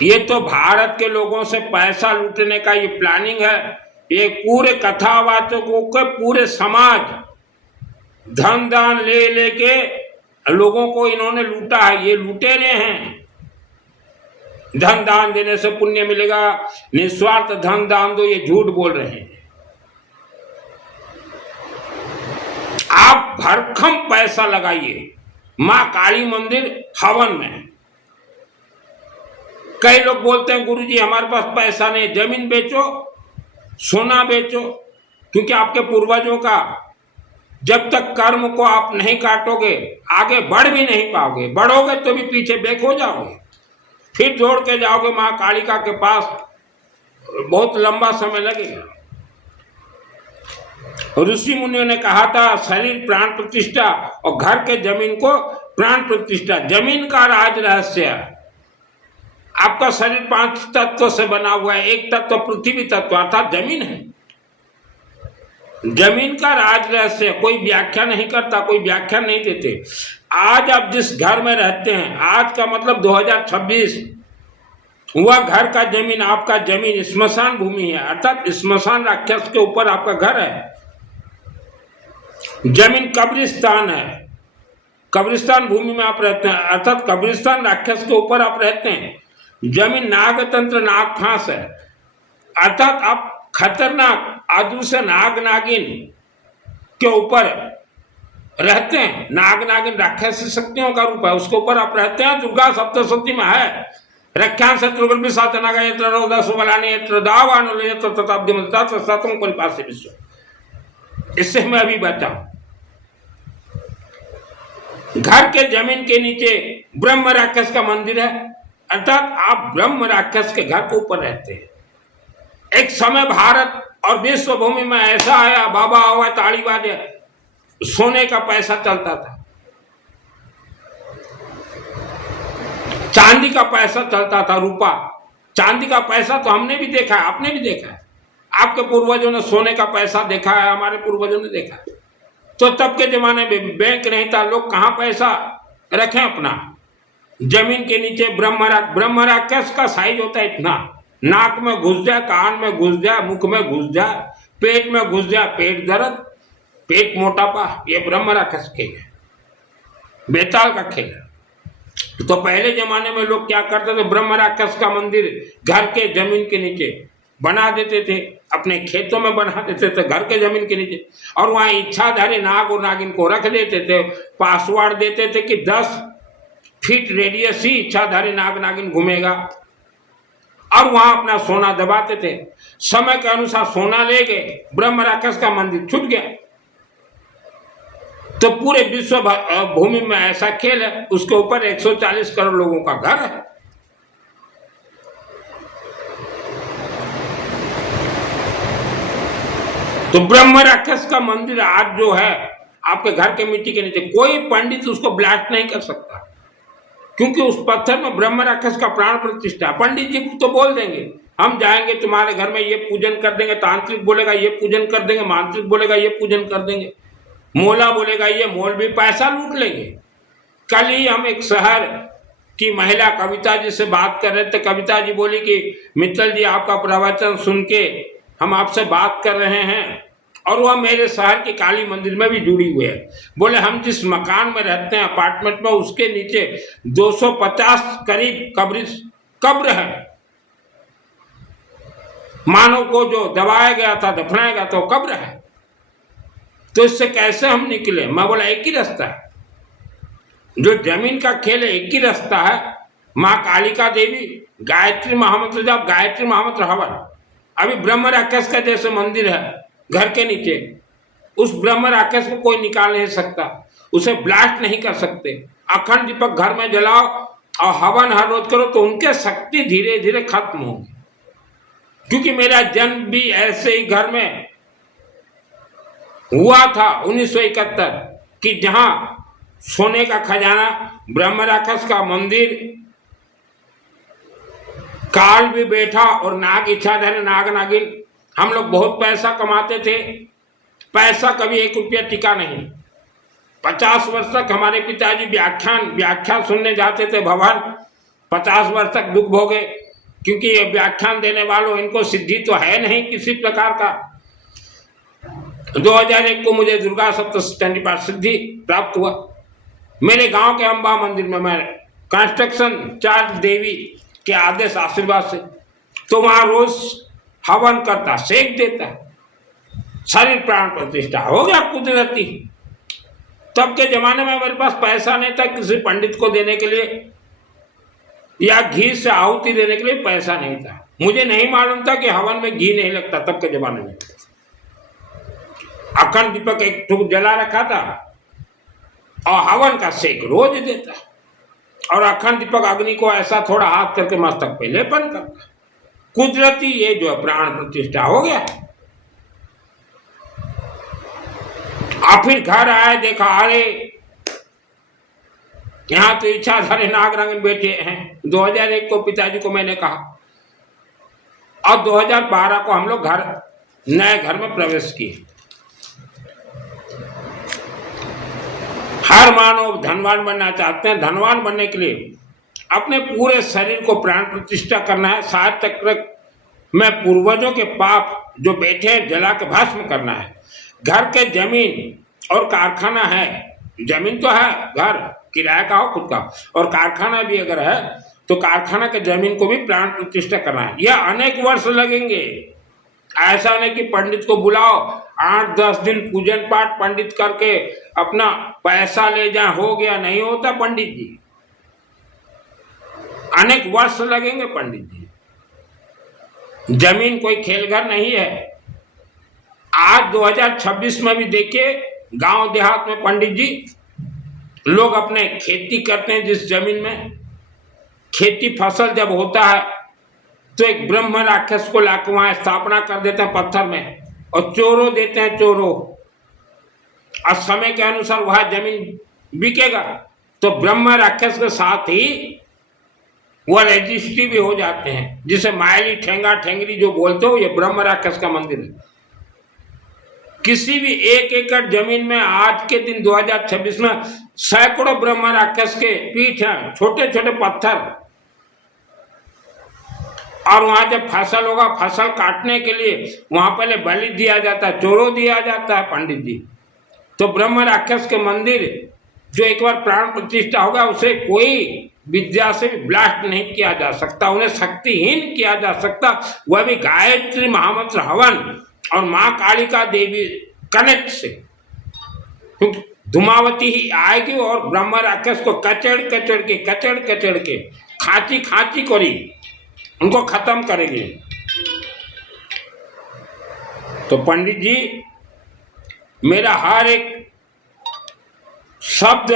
ये तो भारत के लोगों से पैसा लूटने का ये प्लानिंग है। ये पूरे कथावाचकों के पूरे समाज धन दान ले लेके लोगों को इन्होंने लूटा है। ये लुटेरे हैं। धन दान देने से पुण्य मिलेगा, निस्वार्थ धन दान दो, ये झूठ बोल रहे हैं। आप भरखम पैसा लगाइए मां काली मंदिर हवन में। कई लोग बोलते हैं गुरुजी हमारे पास पैसा नहीं, जमीन बेचो, सोना बेचो, क्योंकि आपके पूर्वजों का जब तक कर्म को आप नहीं काटोगे आगे बढ़ भी नहीं पाओगे। बढ़ोगे तो भी पीछे बैक हो जाओगे, फिर जोड़ के जाओगे मां कालिका के पास, बहुत लंबा समय लगेगा। ऋषि मुनियों ने कहा था शरीर प्राण प्रतिष्ठा और घर के जमीन को प्राण प्रतिष्ठा। जमीन का राज रहस्य है। आपका शरीर 5 तत्वों से बना हुआ है। एक तत्व पृथ्वी तत्व अर्थात जमीन है। जमीन का राज रहस्य कोई व्याख्या नहीं करता, कोई व्याख्या नहीं देते। आज आप जिस घर में रहते हैं, आज का मतलब 2026, वह घर का जमीन आपका जमीन स्मशान भूमि है, अर्थात स्मशान राक्षस के ऊपर आपका घर है। जमीन कब्रिस्तान है। कब्रिस्तान भूमि में आप रहते हैं, अर्थात कब्रिस्तान राक्षस के ऊपर आप रहते हैं। जमीन नागतंत्र नाग फांस है, अर्थात आप खतरनाक अदृश्य नाग नागिन के ऊपर रहते हैं। नाग नागिन राक्षस शक्तियों का रूप है, उसके ऊपर आप रहते हैं। दुर्गा सप्तशती में है रख्यान शत्रुघ्न विशात नागा यत्र रोदा सुबलानि यत्र दावानु यत्र तताब्दिमता तत्सतम परिपास्य विश्व। इससे मैं अभी बताऊं। घर के जमीन के नीचे ब्रह्म राक्षस का मंदिर है, अर्थात आप ब्रह्म राक्षस के घर के ऊपर रहते हैं। एक समय भारत और विश्व भूमि में ऐसा आया, बाबा आवा ताली बाजे, सोने का पैसा चलता था, चांदी का पैसा चलता था, रुपा। चांदी का पैसा तो हमने भी देखा है, आपने भी देखा है। आपके पूर्वजों ने सोने का पैसा देखा है, हमारे पूर्वजों ने देखा है। तो तब के जमाने में बैंक नहीं था, लोग कहाँ पैसा रखें अपना। जमीन के नीचे ब्रह्म राक्षस का साइज होता है इतना, नाक में घुस जाए, कान में घुस जाए, मुख में घुस जाए, पेट में घुस जाए, पेट दर्द, पेट मोटापा, ये ब्रह्म राक्षस खेल है, बेताल का खेल है। तो पहले जमाने में लोग क्या करते थे, ब्रह्म राक्षस का मंदिर घर के जमीन के नीचे बना देते थे, अपने खेतों में बना देते थे, घर के जमीन के नीचे, और वहाँ इच्छाधारी नाग और नागिन को रख देते थे। पासवर्ड देते थे कि 10 फीट रेडियस ही इच्छाधारी नाग नागिन घूमेगा, और वहां अपना सोना दबाते थे। समय के अनुसार सोना ले गए, ब्रह्म राक्षस का मंदिर छूट गया। तो पूरे विश्व भूमि में ऐसा खेल है, उसके ऊपर 140 करोड़ लोगों का घर है। तो ब्रह्म राक्षस का मंदिर आज जो है आपके घर के मिट्टी के नीचे, कोई पंडित उसको ब्लास्ट नहीं कर सकता, क्योंकि उस पत्थर में ब्रह्म राक्षस का प्राण प्रतिष्ठा। पंडित जी तो बोल देंगे हम जाएंगे तुम्हारे घर में, ये पूजन कर देंगे, तांत्रिक बोलेगा ये पूजन कर देंगे, मांत्रिक बोलेगा ये पूजन कर देंगे, मोला बोलेगा ये, मौलवी पैसा लूट लेंगे। कल ही हम एक शहर की महिला कविता जी से बात कर रहे थे। कविता जी बोली कि मित्तल जी आपका प्रवचन सुन के हम आपसे बात कर रहे हैं, और वह मेरे शहर की काली मंदिर में भी जुड़ी हुई है। बोले हम जिस मकान में रहते हैं अपार्टमेंट में, उसके नीचे 250 करीब कब्र है। मानव को जो दबाया गया था, दफनाया गया था, वो कब्र है। तो इससे कैसे हम निकले? मैं बोला एक ही रास्ता है, जो जमीन का खेल है, एक ही रास्ता है। माँ कालिका देवी, गायत्री महामंत्र जाप, गायत्री महामंत्र हवन। अभी ब्रह्म राक्षस का जैसे मंदिर है घर के नीचे, उस ब्रह्म राक्षस को कोई निकाल नहीं सकता, उसे ब्लास्ट नहीं कर सकते। अखंड दीपक घर में जलाओ और हवन हर रोज करो तो उनके शक्ति धीरे धीरे खत्म होगी। क्योंकि मेरा जन्म भी ऐसे ही घर में हुआ था 1971 कि जहां सोने का खजाना, ब्रह्म राक्षस का मंदिर, काल भी बैठा और नाग इच्छाधारी नाग नागिन। हम लोग बहुत पैसा कमाते थे, पैसा कभी 1 रुपया टिका नहीं। 50 वर्ष तक हमारे पिताजी व्याख्यान सुनने जाते थे भवन, 50 वर्ष तक दुख भोगे, क्योंकि ये व्याख्यान देने वालों, इनको सिद्धि तो है नहीं किसी प्रकार का। 2001 को मुझे दुर्गा सप्तशती पाठ सिद्धि प्राप्त हुआ। मेरे गांव के अंबा मंदिर में मैं कंस्ट्रक्शन चार्ज देवी के आदेश आशीर्वाद से, तो वहां रोज हवन करता, सेक देता, शरीर प्राण प्रतिष्ठा हो गया कुदरती। तब के जमाने में मेरे पास पैसा नहीं था किसी पंडित को देने के लिए, या घी से आहुति देने के लिए पैसा नहीं था। मुझे नहीं मालूम था कि हवन में घी नहीं लगता तब के जमाने में। अखंड दीपक एक ठुक जला रखा था और हवन का सेक रोज देता, और अखंड दीपक अग्नि को ऐसा थोड़ा हाथ करके मस्तक पे लेपन करता। कुदरती ये जो प्राण प्रतिष्ठा हो गया। और फिर घर आए, देखा अरे यहाँ तो इच्छाधारी नाग नागिन बैठे हैं। 2001 को पिताजी को मैंने कहा, और 2012 को हम लोग नए घर में प्रवेश किए। हर मानव धनवान बनना चाहते हैं। धनवान बनने के लिए अपने पूरे शरीर को प्राण प्रतिष्ठा करना है। 7 चक्र में पूर्वजों के पाप जो बैठे हैं जला के भस्म करना है। घर के जमीन और कारखाना है, जमीन तो है, घर किराए का हो खुद का, और कारखाना भी अगर है तो कारखाना के जमीन को भी प्राण प्रतिष्ठा करना है। यह अनेक वर्ष लगेंगे। ऐसा नहीं कि पंडित को बुलाओ 8-10 दिन पूजन पाठ पंडित करके अपना पैसा ले जाए, हो गया। नहीं होता पंडित जी, अनेक वर्ष लगेंगे पंडित जी। जमीन कोई खेलघर नहीं है। आज 2026 में भी देखिए गांव देहात में पंडित जी लोग अपने खेती करते हैं। जिस जमीन में खेती फसल जब होता है तो एक ब्रह्म राक्षस को लाकर वहां स्थापना कर देते हैं पत्थर में, और चोरों देते हैं, चोरों। और समय के अनुसार वह जमीन बिकेगा तो ब्रह्म राक्षस के साथ ही वह रजिस्ट्री भी हो जाते हैं, जिसे मायली ठेंगा ठेंगरी जो बोलते हो, ये ब्रह्म राक्षस का मंदिर है। किसी भी 1 एकड़ जमीन में आज के दिन 2026 में सैकड़ों ब्रह्म राक्षस के पीठ हैं, छोटे छोटे पत्थर। और वहां जब फसल होगा, फसल काटने के लिए वहां पहले बलि दिया जाता है, चोरों दिया जाता है पंडित जी। तो ब्रह्म राक्षस के मंदिर जो एक बार प्राण प्रतिष्ठा होगा, उसे कोई विद्या से भी ब्लास्ट नहीं किया जा सकता, उन्हें शक्तिहीन किया जा सकता। वह भी गायत्री महामंत्र हवन और माँ कालिका देवी कनेक्ट से, क्योंकि धुमावती ही आएगी और ब्रह्म राक्षस को कचड़ कचड़ के खांची खांची करी उनको खत्म करेंगे। तो पंडित जी मेरा हर एक शब्द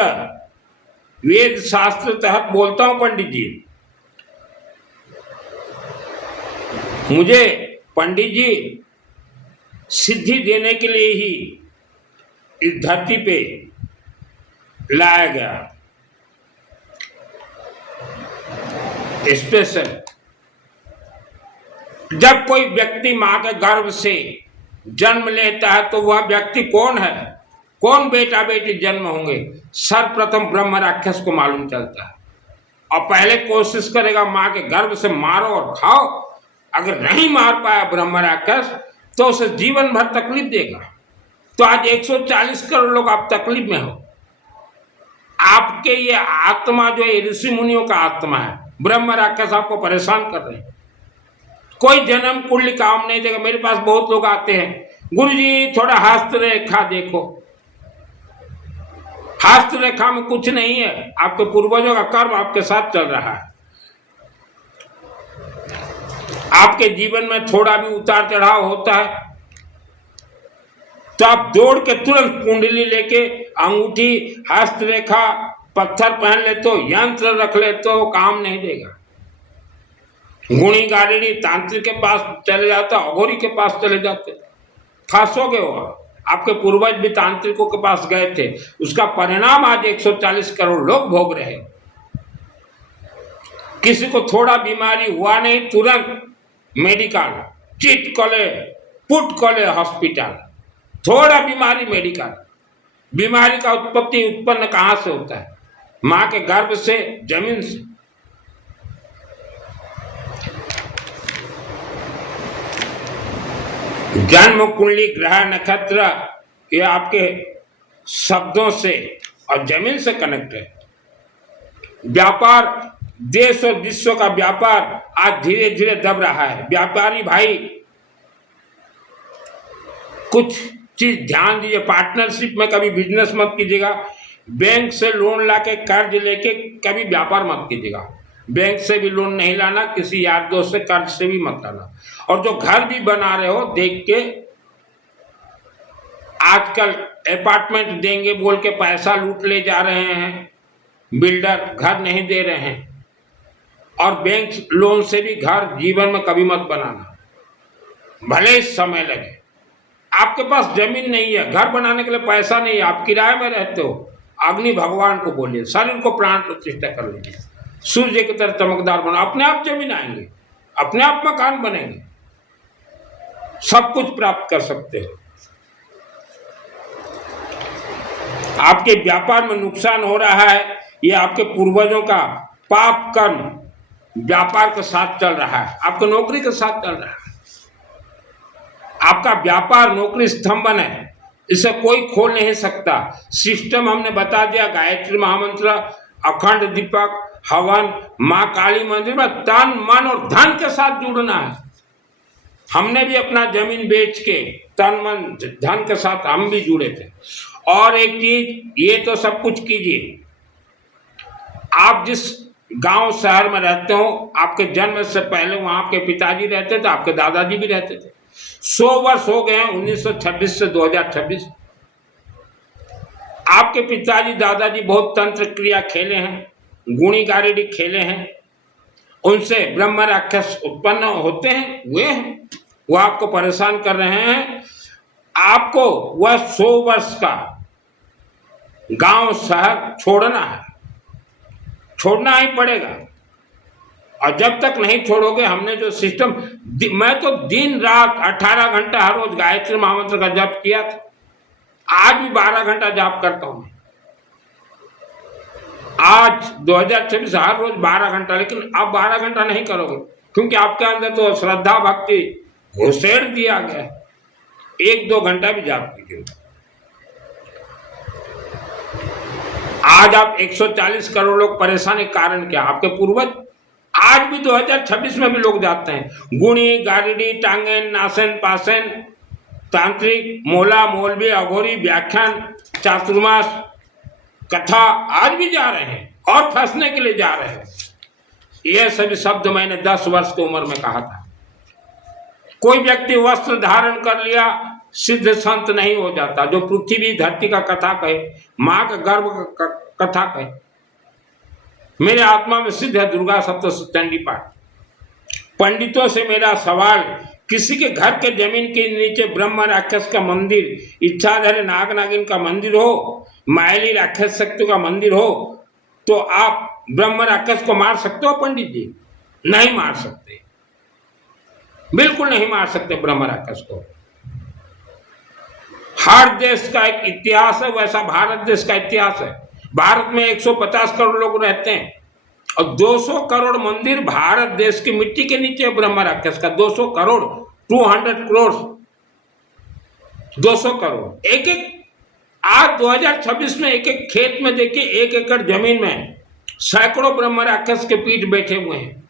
वेद शास्त्र तहत बोलता हूं पंडित जी। मुझे पंडित जी सिद्धि देने के लिए ही इस धरती पे लाया गया स्पेशल। जब कोई व्यक्ति मां के गर्भ से जन्म लेता है तो वह व्यक्ति कौन है, कौन बेटा बेटी जन्म होंगे, सर्वप्रथम ब्रह्म राक्षस को मालूम चलता है और पहले कोशिश करेगा मां के गर्भ से मारो और खाओ। अगर नहीं मार पाया ब्रह्म राक्षस तो उसे जीवन भर तकलीफ देगा। तो आज 140 करोड़ लोग आप तकलीफ में हो। आपके ये आत्मा जो है ऋषि मुनियों का आत्मा है, ब्रह्म राक्षस आपको परेशान कर रहे हैं। कोई जन्म कुंडली काम नहीं देगा। मेरे पास बहुत लोग आते हैं, गुरुजी थोड़ा हस्तरेखा देखो। हस्तरेखा में कुछ नहीं है, आपके पूर्वजों का कर्म आपके साथ चल रहा है। आपके जीवन में थोड़ा भी उतार चढ़ाव होता है तो आप दौड़ के तुरंत कुंडली लेके अंगूठी, हस्तरेखा, पत्थर पहन लेते हो, यंत्र रख लेते हो, काम नहीं देगा। गुणी गारिणी तांत्रिक के पास चले जाता, अघोरी के पास चले जाते, फंसोगे। हो आपके पूर्वज भी तांत्रिकों के पास गए थे, उसका परिणाम आज 140 करोड़ लोग भोग रहे हैं। किसी को थोड़ा बीमारी हुआ नहीं, तुरंत मेडिकल, चिट कॉले, पुट कॉले हॉस्पिटल, थोड़ा बीमारी मेडिकल। बीमारी का उत्पत्ति उत्पन्न कहां से होता है? मां के गर्भ से, जमीन से। जन्म कुंडली, ग्रह, नक्षत्र, ये आपके शब्दों से और जमीन से कनेक्ट है। व्यापार, देश और विश्व का व्यापार आज धीरे धीरे दब रहा है। व्यापारी भाई कुछ चीज ध्यान दीजिए, पार्टनरशिप में कभी बिजनेस मत कीजिएगा। बैंक से लोन लाके कर्ज लेके कभी व्यापार मत कीजिएगा। बैंक से भी लोन नहीं लाना, किसी यार दोस्त से कर्ज से भी मत लाना। और जो घर भी बना रहे हो देख के, आजकल अपार्टमेंट देंगे बोल के पैसा लूट ले जा रहे हैं बिल्डर, घर नहीं दे रहे हैं। और बैंक लोन से भी घर जीवन में कभी मत बनाना, भले समय लगे। आपके पास जमीन नहीं है, घर बनाने के लिए पैसा नहीं है, आप किराए में रहते हो, अग्नि भगवान को बोलिए, शरीर को प्राण प्रतिष्ठा कर लीजिए, सूर्य की तरह चमकदार बनो, अपने आप जमीन आएंगे, अपने आप मकान बनेंगे, सब कुछ प्राप्त कर सकते हो। आपके व्यापार में नुकसान हो रहा है, ये आपके पूर्वजों का पाप कर्म व्यापार के साथ चल रहा है, आपको नौकरी के साथ चल रहा है। आपका व्यापार नौकरी स्तंभन है, इसे कोई खोल नहीं सकता। सिस्टम हमने बता दिया, गायत्री महामंत्र, अखंड दीपक, हवन, मां काली मंदिर में तन मन और धन के साथ जुड़ना है। हमने भी अपना जमीन बेच के तन मन धन के साथ हम भी जुड़े थे। और एक चीज, ये तो सब कुछ कीजिए, आप जिस गांव शहर में रहते हो, आपके जन्म से पहले वहां आपके पिताजी रहते थे, आपके दादाजी भी रहते थे। 100 वर्ष हो गए हैं, 1926 से 2026। आपके पिताजी दादाजी बहुत तंत्र क्रिया खेले हैं, गुणी गारिडी खेले हैं, उनसे ब्रह्म राक्षस उत्पन्न होते हैं, हुए हैं, वो आपको परेशान कर रहे हैं। आपको वह 100 वर्ष का गांव शहर छोड़ना है, छोड़ना ही पड़ेगा। और जब तक नहीं छोड़ोगे, हमने जो सिस्टम, मैं तो दिन रात 18 घंटा हर रोज गायत्री महामंत्र का जप किया था, आज भी 12 घंटा जाप करता हूं। आज 2026 हर रोज 12 घंटा, लेकिन अब 12 घंटा नहीं करोगे क्योंकि आपके अंदर तो श्रद्धा भक्ति घुसेड़ दिया गया। 1-2 घंटा भी जाप कीजिए। आज आप 140 करोड़ लोग परेशान है, कारण क्या? आपके पूर्वज। आज भी 2026 में भी लोग जाते हैं, गुणी गारिडी, टांगेन, नासेन, पासेन, तांत्रिक, मोला, मौलवी, अघोरी, व्याख्यान, चातुर्मास, कथा, आज भी जा रहे हैं और फंसने के लिए जा रहे हैं। यह सभी शब्द मैंने 10 वर्ष की उम्र में कहा था। कोई व्यक्ति वस्त्र धारण कर लिया सिद्ध संत नहीं हो जाता। जो पृथ्वी धरती का कथा कहे, मां का गर्भ का कथा कहे, मेरे आत्मा में सिद्ध है दुर्गा सप्तशती चंडी पाठ। पंडितों से मेरा सवाल, किसी के घर के जमीन के नीचे ब्रह्म राक्षस का मंदिर, इच्छाधारी नाग नागिन का मंदिर हो, मायली राक्षस शक्ति का मंदिर हो, तो आप ब्रह्म राक्षस को मार सकते हो पंडित जी? नहीं मार सकते। बिल्कुल नहीं मार सकते ब्रह्म राक्षस को। हर देश का एक इतिहास है, वैसा भारत देश का इतिहास है। भारत में 150 करोड़ लोग रहते हैं और 200 करोड़ मंदिर भारत देश की मिट्टी के नीचे ब्रह्म राक्षस का। 200 करोड़, 200 करोड़, 200 करोड़। एक एक आज 2026 में एक एक खेत में देखिए, 1 एकड़ जमीन में सैकड़ों ब्रह्म राक्षस के पीठ बैठे हुए हैं,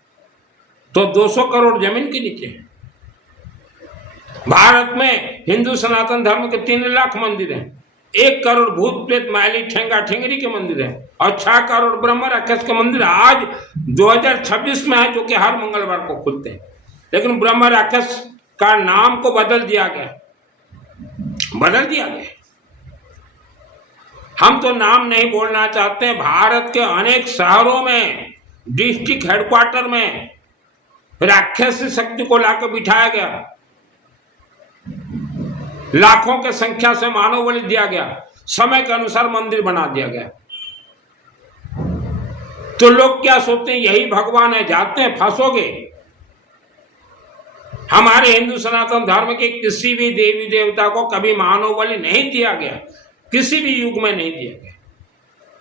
तो 200 करोड़ जमीन के नीचे है। भारत में हिंदू सनातन धर्म के 3 लाख मंदिर हैं, 1 करोड़ भूत प्रेत मैली ठेंगा ठेंगरी के मंदिर हैं और 6 करोड़ ब्रह्म राक्षस के मंदिर आज 2026 में है, जो कि हर मंगलवार को खुलते हैं। लेकिन ब्रह्म राक्षस का नाम को बदल दिया गया। हम तो नाम नहीं बोलना चाहते। भारत के अनेक शहरों में, डिस्ट्रिक्ट हेडक्वार्टर में राक्षसी शक्ति को लाकर बिठाया गया, लाखों के संख्या से मानव बलि दिया गया, समय के अनुसार मंदिर बना दिया गया। तो लोग क्या सोचते हैं, यही भगवान है, जाते हैं, फंसोगे। हमारे हिंदू सनातन धर्म के किसी भी देवी देवता को कभी मानव बलि नहीं दिया गया, किसी भी युग में नहीं दिया गया।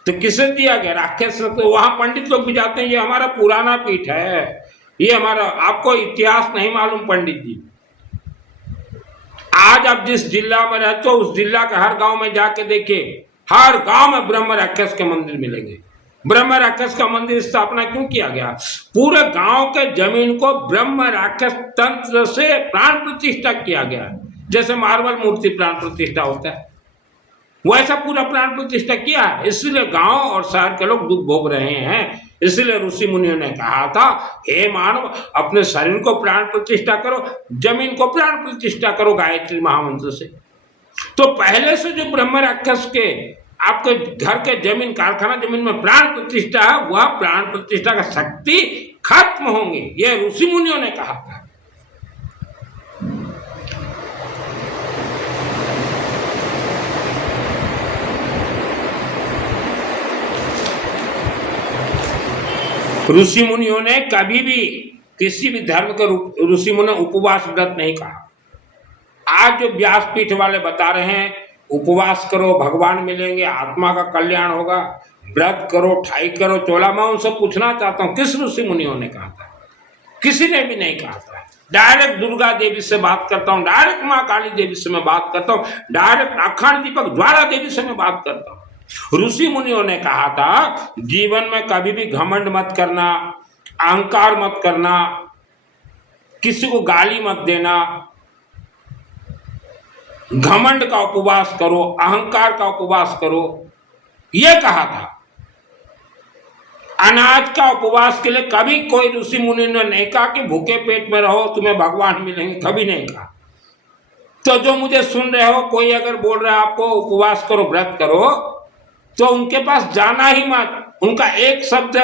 तो किसे दिया गया? राक्षस। तो वहां पंडित लोग भी जाते हैं, ये हमारा पुराना पीठ है, ये हमारा, आपको इतिहास नहीं मालूम पंडित जी। आज आप जिस जिला में रहते हो उस जिला के हर गांव में जाके देखिए, हर गांव में ब्रह्म राक्षस के मंदिर मिलेंगे। ब्रह्म राक्षस का मंदिर स्थापना क्यों किया गया? पूरे गांव के जमीन को ब्रह्म राक्षस तंत्र से प्राण प्रतिष्ठा किया गया। जैसे मार्बल मूर्ति प्राण प्रतिष्ठा होता है, वैसा पूरा प्राण प्रतिष्ठा किया है। इसलिए गांव और शहर के लोग दुख भोग रहे हैं। इसलिए ऋषि मुनियों ने कहा था, हे मानव, अपने शरीर को प्राण प्रतिष्ठा करो, जमीन को प्राण प्रतिष्ठा करो गायत्री महामंत्र से। तो पहले से जो ब्रह्म राक्षस के आपके घर के जमीन, कारखाना जमीन में प्राण प्रतिष्ठा है, वह प्राण प्रतिष्ठा का शक्ति खत्म होंगे, यह ऋषि मुनियों ने कहा था। ऋषि मुनियों ने कभी भी किसी भी धर्म के ऋषि मुनि उपवास व्रत नहीं कहा। आज जो व्यासपीठ वाले बता रहे हैं उपवास करो भगवान मिलेंगे, आत्मा का कल्याण होगा, व्रत करो, ठाई करो, चोला, मैं उनसे पूछना चाहता हूँ, किस ऋषि मुनियों ने कहा था? किसी ने भी नहीं कहा था। डायरेक्ट दुर्गा देवी से बात करता हूँ, डायरेक्ट माँ काली देवी से मैं बात करता हूँ, डायरेक्ट अखंड दीपक ज्वाला देवी से मैं बात करता हूँ। ऋषि मुनियों ने कहा था, जीवन में कभी भी घमंड मत करना, अहंकार मत करना, किसी को गाली मत देना, घमंड का उपवास करो, अहंकार का उपवास करो, यह कहा था। अनाज का उपवास के लिए कभी कोई ऋषि मुनि ने नहीं कहा कि भूखे पेट में रहो तुम्हें भगवान मिलेंगे, कभी नहीं कहा। तो जो मुझे सुन रहे हो, कोई अगर बोल रहा है आपको उपवास करो, व्रत करो, तो उनके पास जाना ही मत। उनका एक शब्द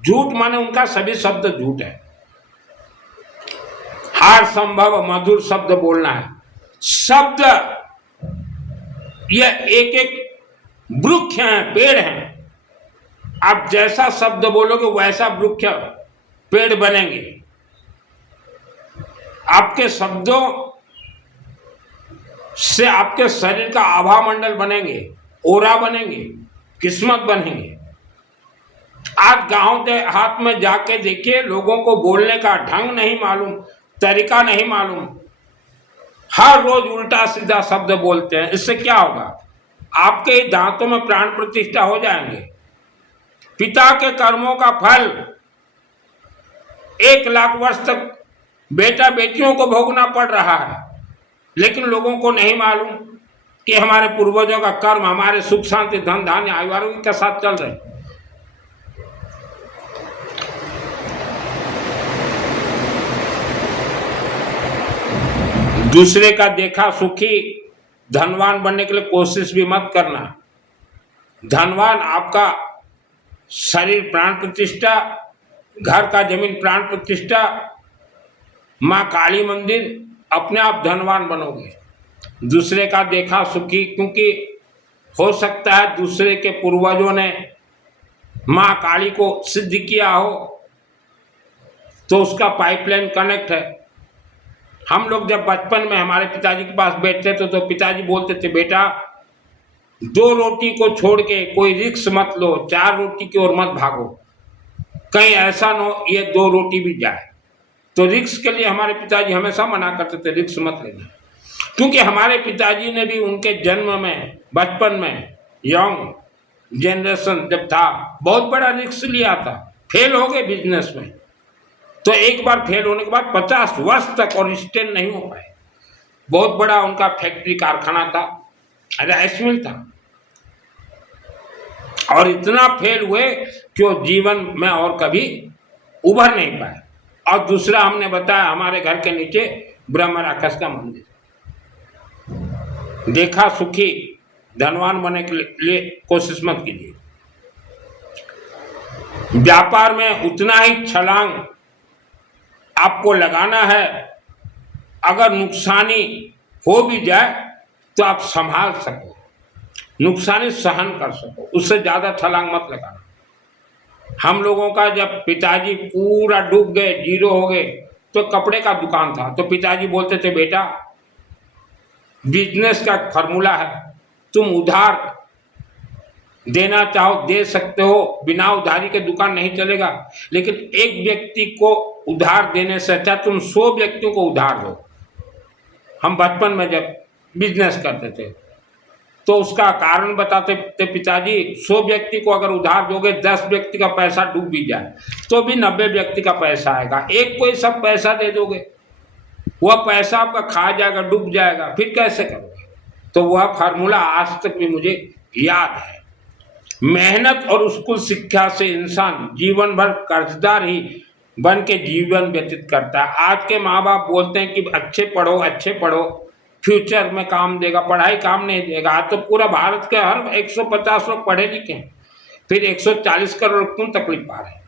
झूठ माने उनका सभी शब्द झूठ है। हर संभव मधुर शब्द बोलना है। शब्द ये एक एक वृक्ष हैं, पेड़ हैं। आप जैसा शब्द बोलोगे वैसा वृक्ष पेड़ बनेंगे। आपके शब्दों से आपके शरीर का आभा मंडल बनेंगे, ओरा बनेंगे, किस्मत बनेंगे। आज गांव देहात में जाके देखिए, लोगों को बोलने का ढंग नहीं मालूम, तरीका नहीं मालूम, हर रोज उल्टा सीधा शब्द बोलते हैं। इससे क्या होगा? आपके दांतों में प्राण प्रतिष्ठा हो जाएंगे। पिता के कर्मों का फल 1 लाख वर्ष तक बेटा बेटियों को भोगना पड़ रहा है, लेकिन लोगों को नहीं मालूम कि हमारे पूर्वजों का कर्म हमारे सुख शांति धन धान्य आयु आरोग्य के साथ चल रहे हैं। दूसरे का देखा सुखी धनवान बनने के लिए कोशिश भी मत करना। धनवान आपका शरीर प्राण प्रतिष्ठा, घर का जमीन प्राण प्रतिष्ठा, माँ काली मंदिर, अपने आप धनवान बनोगे। दूसरे का देखा सुखी, क्योंकि हो सकता है दूसरे के पूर्वजों ने माँ काली को सिद्ध किया हो, तो उसका पाइपलाइन कनेक्ट है। हम लोग जब बचपन में हमारे पिताजी के पास बैठते थे तो पिताजी बोलते थे, बेटा 2 रोटी को छोड़ के कोई रिस्क मत लो, 4 रोटी की ओर मत भागो, कहीं ऐसा न हो ये 2 रोटी भी जाए। तो रिस्क के लिए हमारे पिताजी हमेशा मना करते थे, रिस्क मत लेना, क्योंकि हमारे पिताजी ने भी उनके जन्म में, बचपन में, यंग जनरेशन जब था, बहुत बड़ा रिस्क लिया था। फेल हो गए बिजनेस में, तो एक बार फेल होने के बाद 50 वर्ष तक और स्टैंड नहीं हो पाए। बहुत बड़ा उनका फैक्ट्री कारखाना था, राइस मिल था, और इतना फेल हुए कि वो जीवन में और कभी उभर नहीं पाए। और दूसरा हमने बताया, हमारे घर के नीचे ब्रह्म राक्षस का मंदिर देखा, सुखी धनवान बनने के लिए कोशिश मत कीजिए। व्यापार में उतना ही छलांग आपको लगाना है, अगर नुकसानी हो भी जाए तो आप संभाल सको, नुकसानी सहन कर सको, उससे ज़्यादा छलांग मत लगाना। हम लोगों का जब पिताजी पूरा डूब गए, जीरो हो गए, तो कपड़े का दुकान था, तो पिताजी बोलते थे, बेटा बिजनेस का फॉर्मूला है, तुम उधार देना चाहो दे सकते हो, बिना उधारी के दुकान नहीं चलेगा, लेकिन एक व्यक्ति को उधार देने से अच्छा तुम 100 व्यक्तियों को उधार दो। हम बचपन में जब बिजनेस करते थे तो उसका कारण बताते थे पिताजी, 100 व्यक्ति को अगर उधार दोगे, 10 व्यक्ति का पैसा डूब भी जाए तो भी 90 व्यक्ति का पैसा आएगा, एक को ही सब पैसा दे दोगे, वह पैसा आपका खा जाएगा, डूब जाएगा, फिर कैसे करोगे। तो वह फार्मूला आज तक भी मुझे याद है। मेहनत और स्कूल शिक्षा से इंसान जीवन भर कर्जदार ही बन के जीवन व्यतीत करता है। आज के माँ बाप बोलते हैं कि अच्छे पढ़ो, फ्यूचर में काम देगा, पढ़ाई काम नहीं देगा। आज तो पूरा भारत के हर 150 लोग पढ़े लिखे हैं, फिर 140 करोड़ क्यों तकलीफ पा रहे हैं।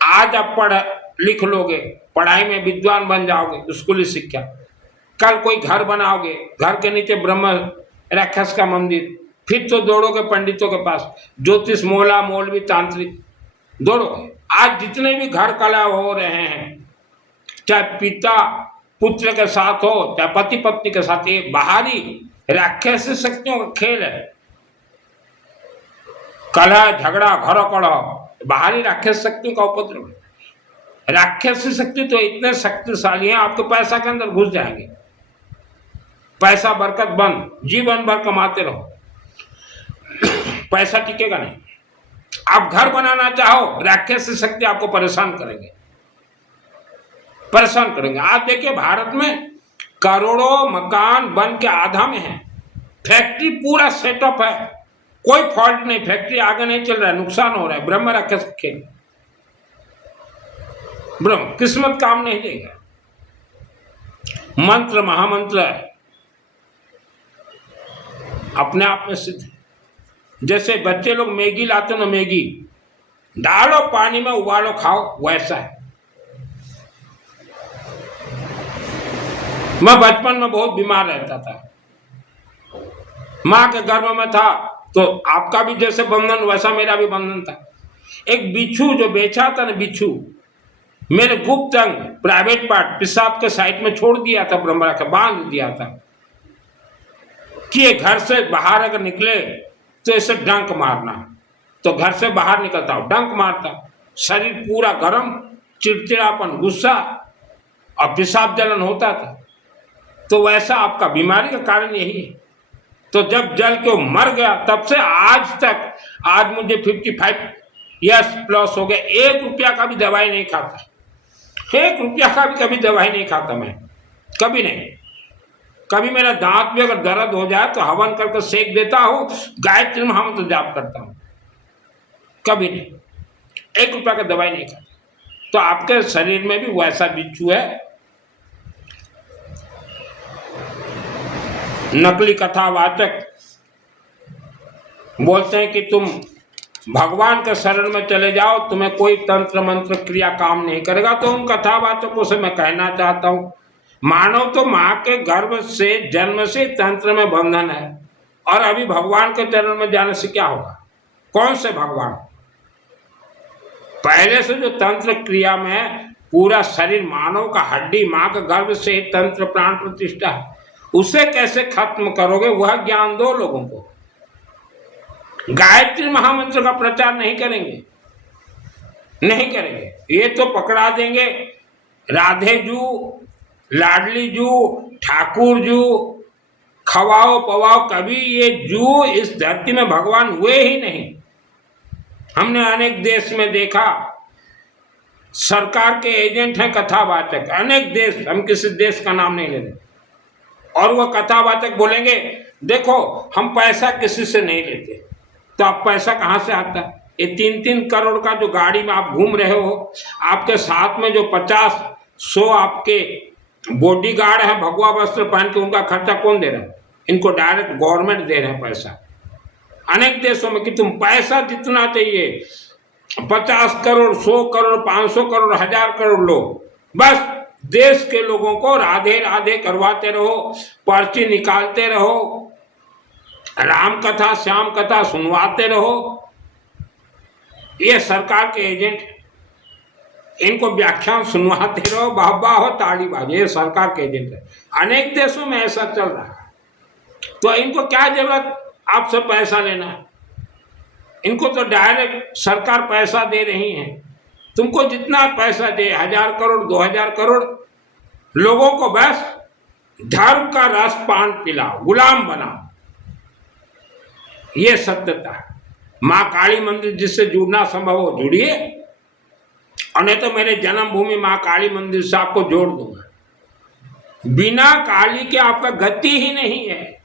आज आप पढ़ लिख लोगे, पढ़ाई में विद्वान बन जाओगे, स्कूली शिक्षा, कल कोई घर बनाओगे, घर के नीचे ब्रह्म राक्षस का मंदिर, फिर तो दौड़ोगे पंडितों के पास, ज्योतिष मोला मौलवी तांत्रिक दौड़ोगे। आज जितने भी घर कला हो रहे हैं, चाहे पिता पुत्र के साथ हो, चाहे पति पत्नी के साथ, ये बाहरी राक्षसी शक्तियों का खेल है। कलह झगड़ा घरों कलह बाहरी राक्षस शक्तियों का उपद्रव है। राक्षसी शक्ति तो इतने शक्तिशाली हैं, आपके पैसा के अंदर घुस जाएंगे, पैसा बरकत बंद, जीवन भर कमाते रहो, पैसा टिकेगा नहीं। आप घर बनाना चाहो, राक्षसी शक्ति आपको परेशान करेंगे। आज देखिए भारत में करोड़ों मकान बन के आधा में है, फैक्ट्री पूरा सेटअप है, कोई फॉल्ट नहीं, फैक्ट्री आगे नहीं चल रहा है, नुकसान हो रहा है। ब्रह्म राक्षस खेल, ब्रह्म किस्मत काम नहीं देगा। मंत्र महामंत्र है, अपने आप में सिद्ध है। जैसे बच्चे लोग मैगी लाते ना, मैगी डालो पानी में, उबालो खाओ, वैसा है। मैं बचपन में बहुत बीमार रहता था, माँ के गर्भ में था, तो आपका भी जैसे बंधन वैसा मेरा भी बंधन था। एक बिच्छू जो बेचा था ना, बिच्छू मेरे गुप्त अंग प्राइवेट पार्ट पेशाब के साइड में छोड़ दिया था, ब्रह्मा के बांध दिया था कि घर से बाहर अगर निकले तो इसे डंक मारना। तो घर से बाहर निकलता हूँ, डंक मारता, शरीर पूरा गर्म, चिड़चिड़ापन, गुस्सा और पेशाब जलन होता था। तो वैसा आपका बीमारी का कारण यही है। तो जब जल के मर गया, तब से आज तक, आज मुझे 55 ईयर्स प्लस हो गए, 1 रुपया का भी दवाई नहीं खाता, 1 रुपया का भी कभी दवाई नहीं खाता मैं, कभी नहीं। कभी मेरा दांत में अगर दर्द हो जाए तो हवन करके सेक देता हूँ, गायत्री महामंत्र जाप करता हूँ, कभी नहीं, 1 रुपया का दवाई नहीं खाता। तो आपके शरीर में भी वैसा बिच्छू है। नकली कथावाचक बोलते हैं कि तुम भगवान के शरण में चले जाओ, तुम्हें कोई तंत्र मंत्र क्रिया काम नहीं करेगा। तो उन कथावाचकों से मैं कहना चाहता हूँ, मानव तो माँ के गर्भ से जन्म से तंत्र में बंधन है, और अभी भगवान के चरण में जाने से क्या होगा। कौन से भगवान? पहले से जो तंत्र क्रिया में पूरा शरीर मानव का हड्डी, माँ का गर्भ से तंत्र प्राण प्रतिष्ठा, उसे कैसे खत्म करोगे? वह ज्ञान दो लोगों को। गायत्री महामंत्र का प्रचार नहीं करेंगे, नहीं करेंगे, ये तो पकड़ा देंगे राधे जू, लाडली जू, ठाकुर जू, खवाओ पवाओ। कभी ये जू इस धरती में भगवान हुए ही नहीं। हमने अनेक देश में देखा, सरकार के एजेंट हैं कथावाचक, अनेक देश, हम किसी देश का नाम नहीं ले रहे, और वह कथावाचक बोलेंगे देखो हम पैसा किसी से नहीं लेते। तो आप पैसा कहाँ से आता है? ये 3-3 करोड़ का जो गाड़ी में आप घूम रहे हो, आपके साथ में जो 50-100 आपके बॉडीगार्ड हैं भगवा वस्त्र पहन के, उनका खर्चा कौन दे रहा है? इनको डायरेक्ट गवर्नमेंट दे रहे हैं पैसा। अनेक देशों में कि तुम पैसा जितना चाहिए 50 करोड़, 100 करोड़, 500 करोड़, 1000 करोड़ लो, बस देश के लोगों को राधे राधे करवाते रहो, पर्ची निकालते रहो, राम कथा श्याम कथा सुनवाते रहो। ये सरकार के एजेंट, इनको व्याख्यान सुनवाते रहो, वाह हो ताली बाजे, ये सरकार के एजेंट है। अनेक देशों में ऐसा चल रहा है। तो इनको क्या जरूरत आपसे पैसा लेना है? इनको तो डायरेक्ट सरकार पैसा दे रही है। तुमको जितना पैसा दे, 1000 करोड़, 2000 करोड़, लोगों को बस धर्म का रस पान पिलाओ, गुलाम बनाओ। ये सत्यता है। माँ काली मंदिर जिससे जुड़ना संभव हो जुड़िए, और नहीं तो मेरे जन्मभूमि माँ काली मंदिर से आपको जोड़ दूंगा। बिना काली के आपका गति ही नहीं है।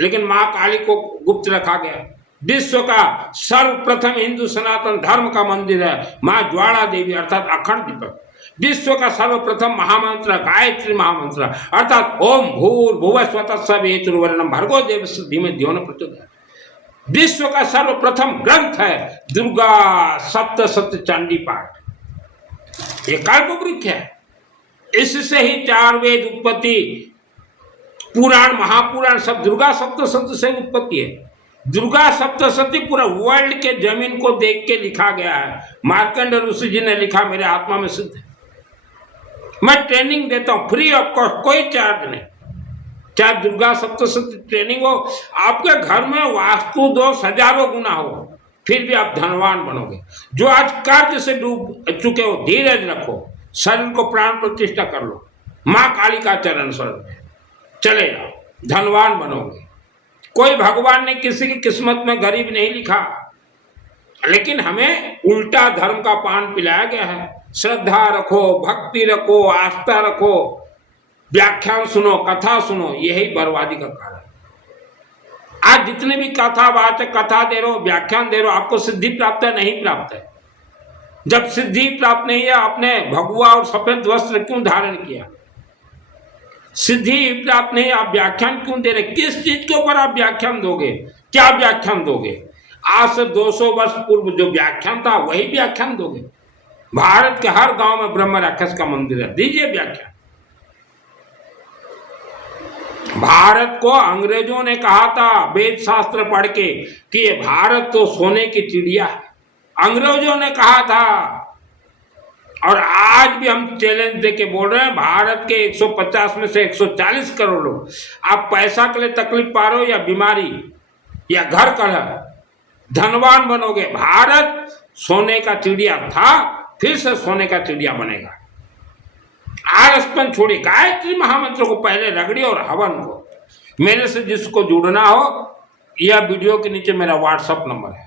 लेकिन माँ काली को गुप्त रखा गया। विश्व का सर्वप्रथम हिंदू सनातन धर्म का मंदिर है माँ ज्वाला देवी अर्थात अखंड दीपक। विश्व का सर्वप्रथम महामंत्र गायत्री महामंत्र अर्थात ओम भूर्भुवः स्वः तत्सवितुर्वरेण्यं भर्गो देवस्य धीमहि धियो न प्रचोदयात्। विश्व का सर्वप्रथम ग्रंथ है दुर्गा सप्तशती चंडी पाठ। ये कल्प वृक्ष है। इससे ही 4 वेद उत्पत्ति, पुराण महापुराण सब दुर्गा सप्तशती से उत्पत्ति है। दुर्गा सप्तशती पूरा वर्ल्ड के जमीन को देख के लिखा गया है। मार्कंड ऋषि जी ने लिखा, मेरे आत्मा में सिद्ध है। मैं ट्रेनिंग देता हूं फ्री ऑफ कॉस्ट, कोई चार्ज नहीं। चाहे दुर्गा सप्तशती ट्रेनिंग हो, आपके घर में वास्तु दोष हजारों गुना हो, फिर भी आप धनवान बनोगे। जो आज कर्ज से डूब चुके हो, धीरज रखो, शरीर को प्राण प्रतिष्ठा कर लो, माँ काली का चरण शरण में चले जाओ, धनवान बनोगे। कोई भगवान ने किसी की किस्मत में गरीब नहीं लिखा, लेकिन हमें उल्टा धर्म का पान पिलाया गया है। श्रद्धा रखो, भक्ति रखो, आस्था रखो, व्याख्यान सुनो, कथा सुनो, यही बर्बादी का कारण। आज जितने भी कथावाचक कथा दे रहे हो, व्याख्यान दे रहे हो, आपको सिद्धि प्राप्त है नहीं प्राप्त है? जब सिद्धि प्राप्त नहीं है, आपने भगवा और सफेद वस्त्र क्यों धारण किया? सिद्धि प्राप्त नहीं, आप व्याख्यान क्यों दे रहे? किस चीज के ऊपर आप व्याख्यान दोगे? क्या व्याख्यान दोगे? आज से 200 वर्ष पूर्व जो व्याख्यान था वही व्याख्यान दोगे? भारत के हर गांव में ब्रह्म राक्षस का मंदिर है, दीजिए व्याख्यान। भारत को अंग्रेजों ने कहा था वेद शास्त्र पढ़ के कि ये भारत तो सोने की चिड़िया है, अंग्रेजों ने कहा था। और आज भी हम चैलेंज देके बोल रहे हैं, भारत के 150 में से 140 करोड़ लोग, आप पैसा के लिए तकलीफ पा रहे हो या बीमारी या घर कलह, धनवान बनोगे। भारत सोने का चिड़िया था, फिर से सोने का चिड़िया बनेगा। आलसपन छोड़िए, गायत्री महामंत्र को पहले रगड़िए और हवन को। मेरे से जिसको जुड़ना हो, यह वीडियो के नीचे मेरा व्हाट्सएप नंबर है।